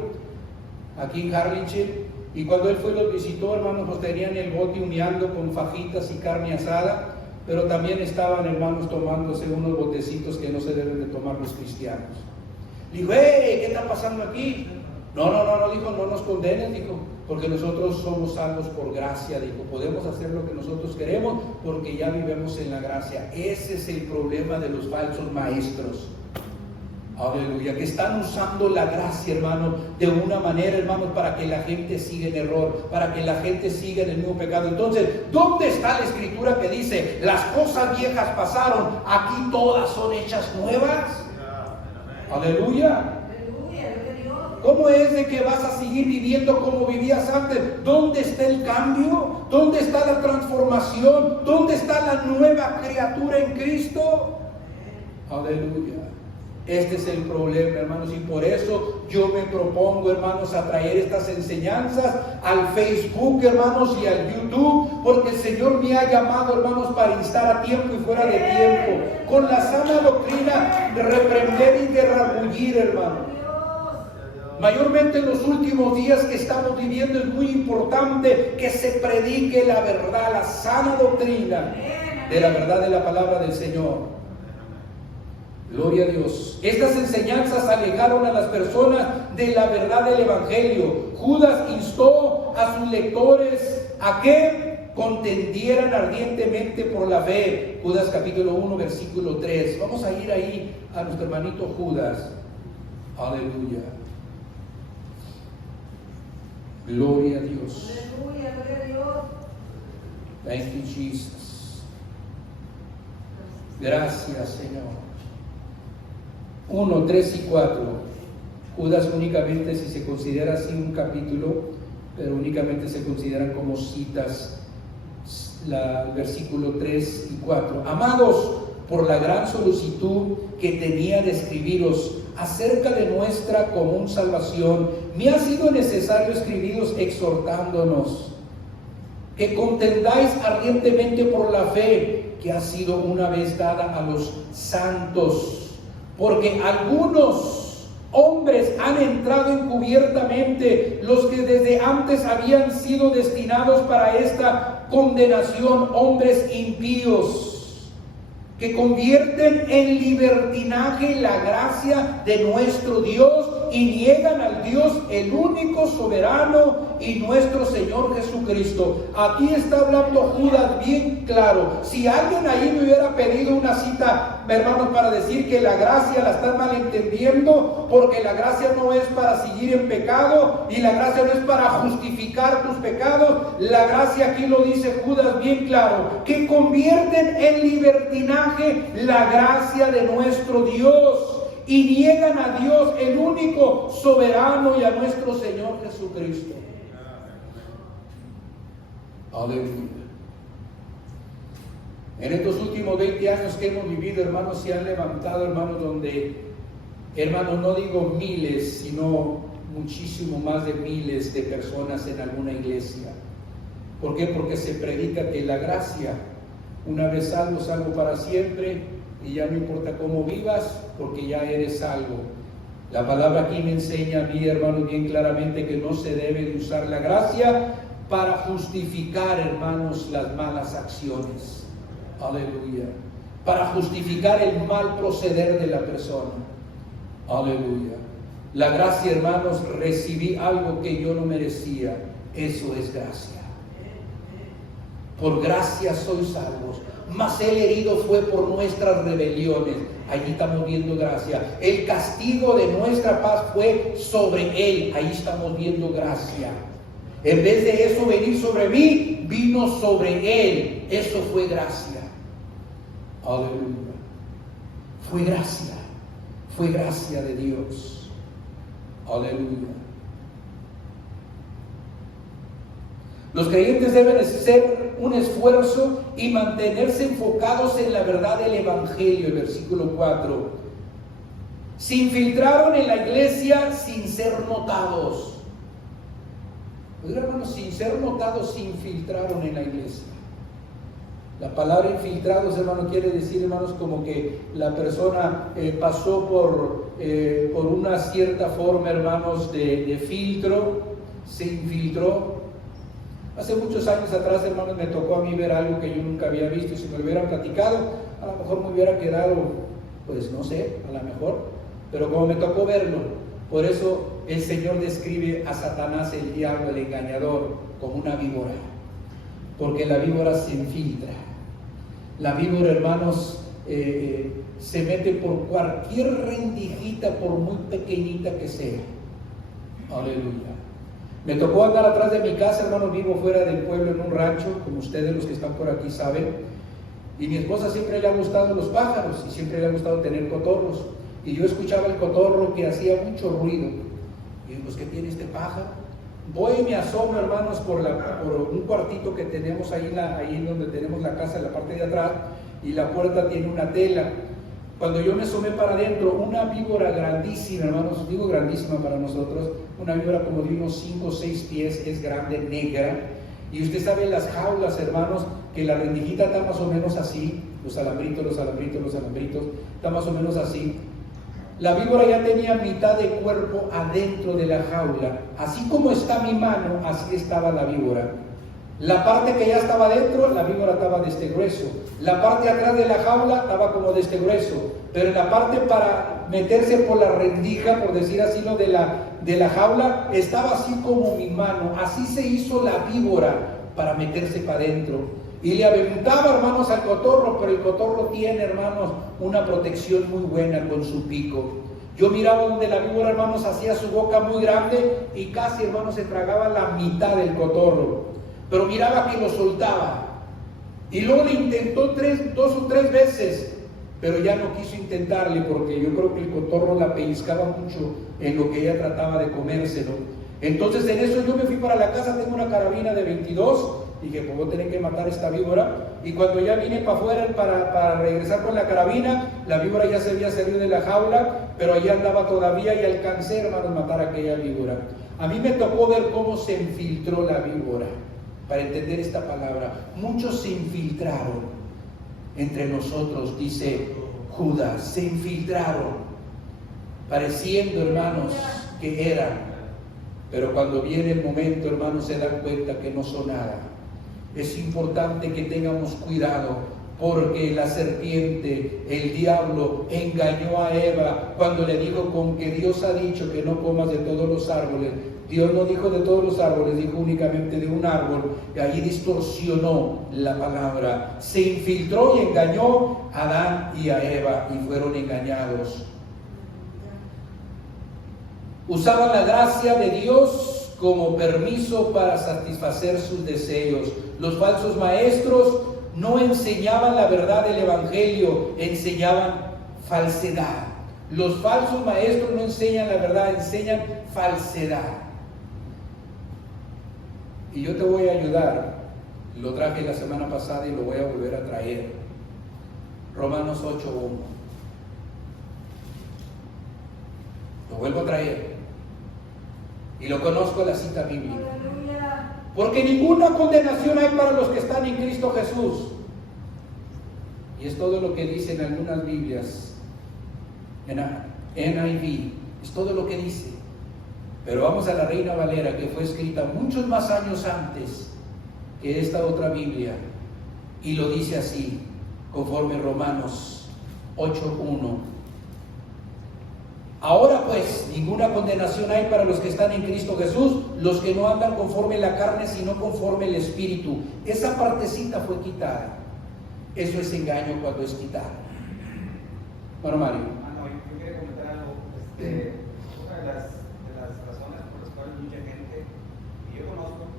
aquí en Harlingen. Y cuando él fue y los visitó, hermanos, pues tenían el bote humeando con fajitas y carne asada. pero también estaban, hermanos, tomándose unos botecitos que no se deben de tomar los cristianos. Dijo, hey, ¿qué está pasando aquí? No, dijo, no nos condenes, dijo, porque nosotros somos salvos por gracia, dijo, podemos hacer lo que nosotros queremos porque ya vivimos en la gracia. Ese es el problema de los falsos maestros. Aleluya, que están usando la gracia, hermano, de una manera, hermano, para que la gente siga en error, para que la gente siga en el mismo pecado. Entonces, ¿dónde está la escritura que dice, las cosas viejas pasaron, aquí todas son hechas nuevas? Aleluya. ¿Cómo es de que vas a seguir viviendo como vivías antes? ¿Dónde está el cambio? ¿Dónde está la transformación? ¿Dónde está la nueva criatura en Cristo? Aleluya. Este es el problema, hermanos, y por eso yo me propongo, hermanos, a traer estas enseñanzas al Facebook, hermanos, y al YouTube, porque el Señor me ha llamado, hermanos, para instar a tiempo y fuera de tiempo, con la sana doctrina de reprender y de redarguir, hermano. Mayormente en los últimos días que estamos viviendo es muy importante que se predique la verdad, la sana doctrina de la verdad de la palabra del Señor. Gloria a Dios. Estas enseñanzas alejaron a las personas de la verdad del Evangelio. Judas instó a sus lectores a que contendieran ardientemente por la fe. Judas capítulo 1, versículo 3. Vamos a ir ahí a nuestro hermanito Judas. Aleluya. Gloria a Dios. Aleluya, gloria a Dios. Thank you, Jesus. Gracias, Señor. 1, 3 y 4. Judas únicamente, si se considera así un capítulo, pero únicamente se consideran como citas, el versículo 3 y 4. Amados, por la gran solicitud que tenía de escribiros acerca de nuestra común salvación, me ha sido necesario escribiros exhortándonos que contendáis ardientemente por la fe que ha sido una vez dada a los santos. Porque algunos hombres han entrado encubiertamente, los que desde antes habían sido destinados para esta condenación, hombres impíos, que convierten en libertinaje la gracia de nuestro Dios y niegan al Dios, el único soberano y nuestro Señor Jesucristo. Aquí está hablando Judas bien claro. Si alguien ahí me hubiera pedido una cita, hermanos, para decir que la gracia la están malentendiendo, porque la gracia no es para seguir en pecado y la gracia no es para justificar tus pecados. La gracia, aquí lo dice Judas bien claro, que convierten en libertinaje la gracia de nuestro Dios y niegan a Dios, el único soberano, y a nuestro Señor Jesucristo. Aleluya. En estos últimos 20 años que hemos vivido, hermanos, se han levantado, hermanos, donde, hermanos, no digo miles, sino muchísimo más de miles de personas en alguna iglesia. ¿Por qué? Porque se predica que la gracia, una vez salvo, salvo para siempre, y ya no importa cómo vivas, porque ya eres salvo. La palabra aquí me enseña a mí, hermanos, bien claramente que no se debe de usar la gracia para justificar, hermanos, las malas acciones. Aleluya. Para justificar el mal proceder de la persona. Aleluya. La gracia, hermanos, recibí algo que yo no merecía. Eso es gracia. Por gracia sois salvos. Mas el herido fue por nuestras rebeliones. Allí estamos viendo gracia. El castigo de nuestra paz fue sobre él. Ahí estamos viendo gracia. En vez de eso venir sobre mí, vino sobre él. Eso fue gracia. Aleluya. Fue gracia. Fue gracia de Dios. Aleluya. Los creyentes deben hacer un esfuerzo y mantenerse enfocados en la verdad del Evangelio. El versículo 4. Se infiltraron en la iglesia sin ser notados. Oigan, hermanos, sin ser notados se infiltraron en la iglesia. La palabra infiltrados, hermanos, quiere decir, hermanos, como que la persona pasó por una cierta forma, hermanos, de filtro, se infiltró. Hace muchos años atrás, hermanos, me tocó a mí ver algo que yo nunca había visto, y si me lo hubieran platicado, a lo mejor me hubiera quedado, pues no sé, a lo mejor, pero como me tocó verlo, por eso el Señor describe a Satanás, el diablo, el engañador, como una víbora, porque la víbora se infiltra. La víbora, hermanos, se mete por cualquier rendijita, por muy pequeñita que sea. Aleluya. Me tocó andar atrás de mi casa, hermano, vivo fuera del pueblo en un rancho, como ustedes los que están por aquí saben, y mi esposa siempre le ha gustado los pájaros y siempre le ha gustado tener cotorros, y yo escuchaba el cotorro que hacía mucho ruido, y digo, pues, ¿qué tiene este pájaro? Voy y me asomo, hermanos, por un cuartito que tenemos ahí donde tenemos la casa, en la parte de atrás, y la puerta tiene una tela. Cuando yo me asomé para adentro, una víbora grandísima, hermanos, digo grandísima para nosotros, una víbora como de unos 5 o 6 pies, es grande, negra, y usted sabe las jaulas, hermanos, que la rendijita está más o menos así, los alambritos, está más o menos así. La víbora ya tenía mitad de cuerpo adentro de la jaula, así como está mi mano, así estaba la víbora. La parte que ya estaba dentro, la víbora estaba de este grueso. La parte atrás de la jaula estaba como de este grueso. Pero en la parte para meterse por la rendija, por decir así, lo de la jaula, estaba así como mi mano. Así se hizo la víbora para meterse para adentro. Y le aventaba, hermanos, al cotorro, pero el cotorro tiene, hermanos, una protección muy buena con su pico. Yo miraba donde la víbora, hermanos, hacía su boca muy grande y casi, hermanos, se tragaba la mitad del cotorro. Pero miraba que lo soltaba. Y luego le intentó 2 o 3 veces, pero ya no quiso intentarle porque yo creo que el cotorro la pellizcaba mucho en lo que ella trataba de comérselo. Entonces en eso yo me fui para la casa, tengo una carabina de 22, dije, pues voy a tener que matar a esta víbora. Y cuando ya vine para afuera para regresar con la carabina, la víbora ya se había salido de la jaula, pero allá andaba todavía y alcancé, hermanos, matar a aquella víbora. A mí me tocó ver cómo se infiltró la víbora. Para entender esta palabra, muchos se infiltraron entre nosotros, dice Judas, se infiltraron, pareciendo, hermanos, que eran, pero cuando viene el momento, hermanos, se dan cuenta que no son nada. Es importante que tengamos cuidado, porque la serpiente, el diablo, engañó a Eva cuando le dijo, con que Dios ha dicho que no comas de todos los árboles. Dios no dijo de todos los árboles, dijo únicamente de un árbol, y allí distorsionó la palabra. Se infiltró y engañó a Adán y a Eva, y fueron engañados. Usaban la gracia de Dios como permiso para satisfacer sus deseos. Los falsos maestros no enseñaban la verdad del evangelio, enseñaban falsedad. Los falsos maestros no enseñan la verdad, enseñan falsedad. Y yo te voy a ayudar, lo traje la semana pasada y lo voy a volver a traer. Romanos 8:1. Lo vuelvo a traer. Y lo conozco la cita bíblica. Porque ninguna condenación hay para los que están en Cristo Jesús. Y es todo lo que dicen algunas Biblias. En NIV, es todo lo que dice. Pero vamos a la Reina Valera, que fue escrita muchos más años antes que esta otra Biblia, y lo dice así, conforme Romanos 8:1. Ahora pues, ninguna condenación hay para los que están en Cristo Jesús, los que no andan conforme la carne, sino conforme el Espíritu. Esa partecita fue quitada. Eso es engaño cuando es quitado. Bueno, Mario. Yo quería comentar algo. Una de las razones por las cuales mucha gente que yo conozco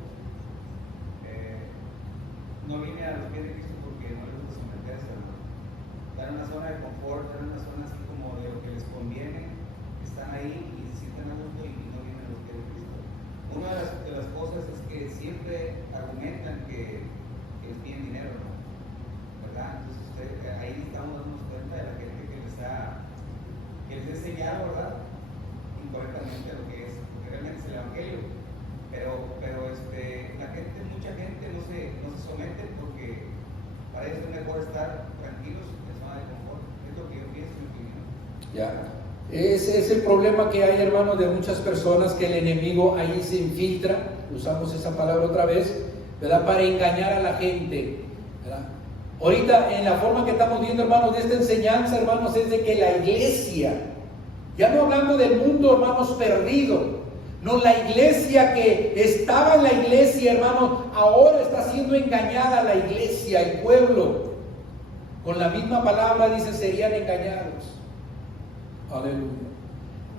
no viene a los pies de Cristo porque no les gusta someterse, ¿no? Están en una zona de confort, están en una zona así como de lo que les conviene, están ahí y se sienten a gusto y no vienen a los pies de Cristo. Una de las cosas es que siempre argumentan que les piden dinero, ¿no? ¿Verdad? Entonces ahí estamos dándonos cuenta de la gente que les ha enseñado, ¿verdad? Incorrectamente lo que es, porque realmente es el evangelio. Pero mucha gente no se somete porque para ellos es mejor estar tranquilos en zona de confort. Es lo que yo pienso en mi opinión. Ya. Ese es el problema que hay, hermanos, de muchas personas, que el enemigo ahí se infiltra, usamos esa palabra otra vez, ¿verdad? Para engañar a la gente, ¿verdad? Ahorita en la forma que estamos viendo, hermanos, de esta enseñanza, hermanos, es de que la iglesia, ya no hablando del mundo, hermanos, perdido, no, la iglesia que estaba en la iglesia, hermanos, ahora está siendo engañada la iglesia, el pueblo. Con la misma palabra dice, serían engañados. Aleluya.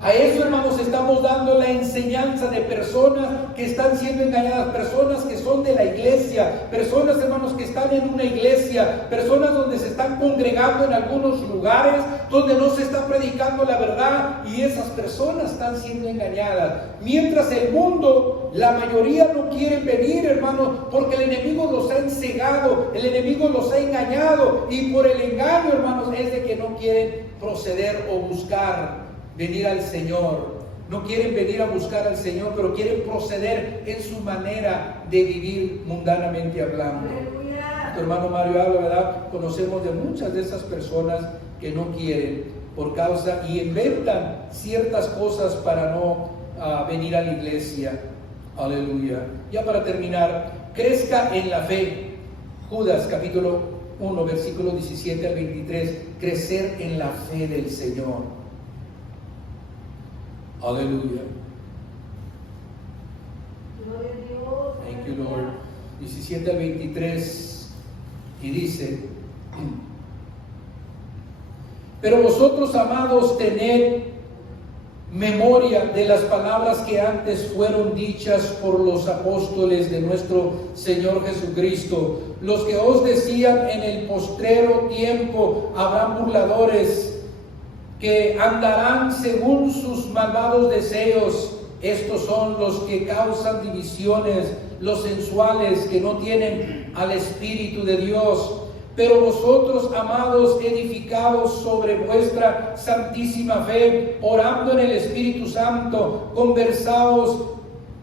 A eso, hermanos, estamos dando la enseñanza de personas que están siendo engañadas, personas que son de la iglesia, personas, hermanos, que están en una iglesia, personas donde se están congregando en algunos lugares, donde no se está predicando la verdad, y esas personas están siendo engañadas. Mientras el mundo, la mayoría no quieren venir, hermanos, porque el enemigo los ha ensegado, el enemigo los ha engañado, y por el engaño, hermanos, es de que no quieren proceder o buscar venir al Señor. No quieren venir a buscar al Señor, pero quieren proceder en su manera de vivir mundanamente hablando. Nuestro hermano Mario habla, ¿verdad? Conocemos de muchas de esas personas que no quieren por causa y inventan ciertas cosas para no venir a la iglesia. Aleluya. Ya para terminar, crezca en la fe. Judas capítulo 1, versículo 17 al 23. Crecer en la fe del Señor. Aleluya. Gloria a Dios. Thank you, Lord. 17 al 23. Y dice: pero vosotros, amados, tened memoria de las palabras que antes fueron dichas por los apóstoles de nuestro Señor Jesucristo, los que os decían: en el postrero tiempo habrán burladores que andarán según sus malvados deseos. Estos son los que causan divisiones, los sensuales, que no tienen al Espíritu de Dios. Pero vosotros, amados, edificados sobre vuestra santísima fe, orando en el Espíritu Santo, conversaos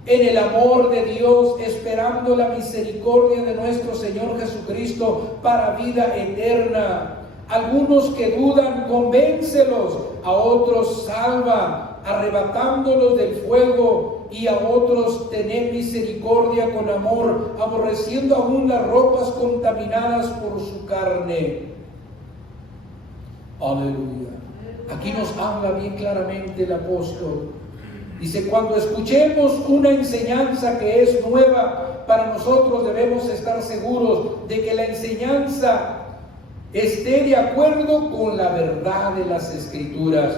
en el amor de Dios, esperando la misericordia de nuestro Señor Jesucristo para vida eterna. Algunos que dudan, convéncelos; a otros salva, arrebatándolos del fuego; y a otros tened misericordia con amor, aborreciendo aún las ropas contaminadas por su carne. Aleluya. Aquí nos habla bien claramente el apóstol. Dice: cuando escuchemos una enseñanza que es nueva para nosotros, debemos estar seguros de que la enseñanza esté de acuerdo con la verdad de las Escrituras.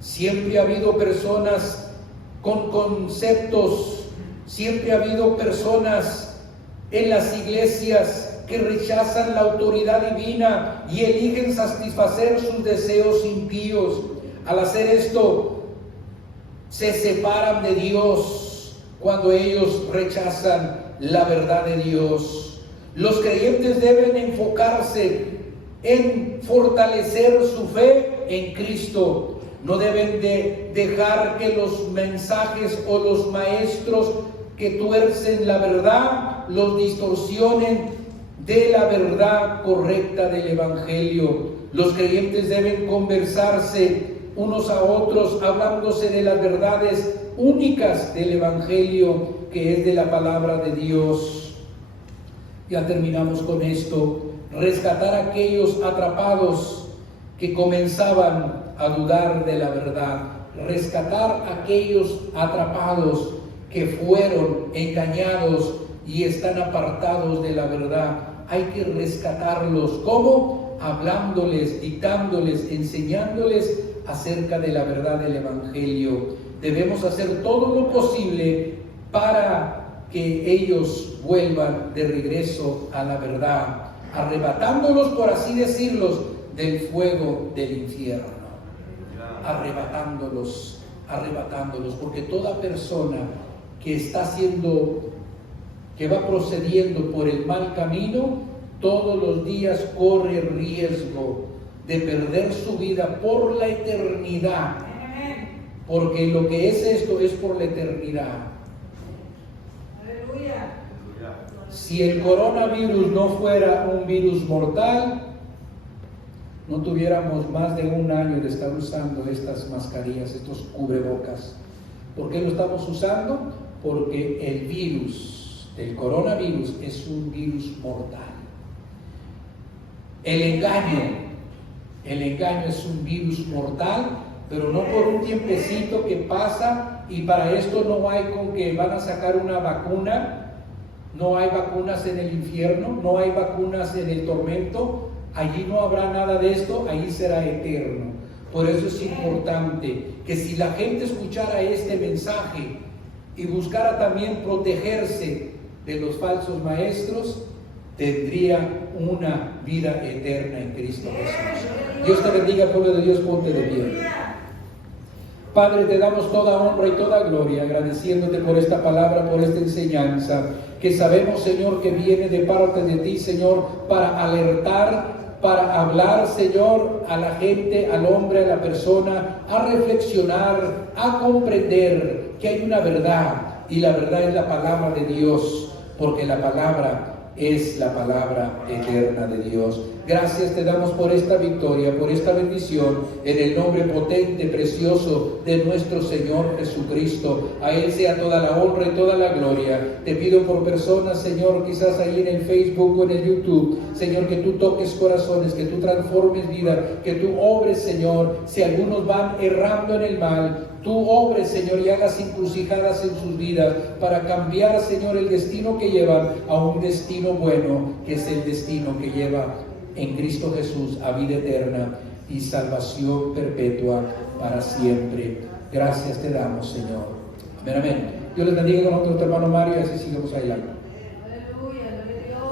Siempre ha habido personas con conceptos, siempre ha habido personas en las iglesias que rechazan la autoridad divina y eligen satisfacer sus deseos impíos. Al hacer esto, se separan de Dios cuando ellos rechazan la verdad de Dios. Los creyentes deben enfocarse en fortalecer su fe en Cristo. No deben de dejar que los mensajes o los maestros que tuercen la verdad los distorsionen de la verdad correcta del Evangelio. Los creyentes deben conversarse unos a otros, hablándose de las verdades únicas del Evangelio, que es de la palabra de Dios. Ya terminamos con esto. Rescatar a aquellos atrapados que comenzaban a dudar de la verdad. Rescatar a aquellos atrapados que fueron engañados y están apartados de la verdad. Hay que rescatarlos. ¿Cómo? Hablándoles, dictándoles, enseñándoles acerca de la verdad del Evangelio. Debemos hacer todo lo posible para que ellos vuelvan de regreso a la verdad, arrebatándolos, por así decirlos, del fuego del infierno. Arrebatándolos, porque toda persona que está que va procediendo por el mal camino, todos los días corre riesgo de perder su vida por la eternidad, porque lo que es esto es por la eternidad. Aleluya. Si el coronavirus no fuera un virus mortal, no tuviéramos más de un año de estar usando estas mascarillas, estos cubrebocas. ¿Por qué lo estamos usando? Porque el virus El coronavirus es un virus mortal. El engaño es un virus mortal, pero no por un tiempecito que pasa, y para esto no hay con que van a sacar una vacuna. No hay vacunas en el infierno, no hay vacunas en el tormento. Allí no habrá nada de esto, ahí será eterno. Por eso es importante que si la gente escuchara este mensaje y buscara también protegerse de los falsos maestros, tendría una vida eterna en Cristo Jesús. Dios te bendiga, pueblo de Dios, ponte de pie. Padre, te damos toda honra y toda gloria, agradeciéndote por esta palabra, por esta enseñanza, que sabemos, Señor, que viene de parte de ti, Señor, para alertar, para hablar, Señor, a la gente, al hombre, a la persona, a reflexionar, a comprender que hay una verdad, y la verdad es la palabra de Dios, porque la palabra es la palabra eterna de Dios. Gracias te damos por esta victoria, por esta bendición, en el nombre potente, precioso de nuestro Señor Jesucristo. A Él sea toda la honra y toda la gloria. Te pido por personas, Señor, quizás ahí en el Facebook o en el YouTube, Señor, que tú toques corazones, que tú transformes vida, que tú obres, Señor, si algunos van errando en el mal, tú obres, Señor, y hagas encrucijadas en sus vidas para cambiar, Señor, el destino que llevan a un destino bueno, que es el destino que lleva en Cristo Jesús a vida eterna y salvación perpetua para siempre. Gracias te damos, Señor. Amén, amén. Dios les bendiga con nuestro hermano Mario, y así sigamos adelante.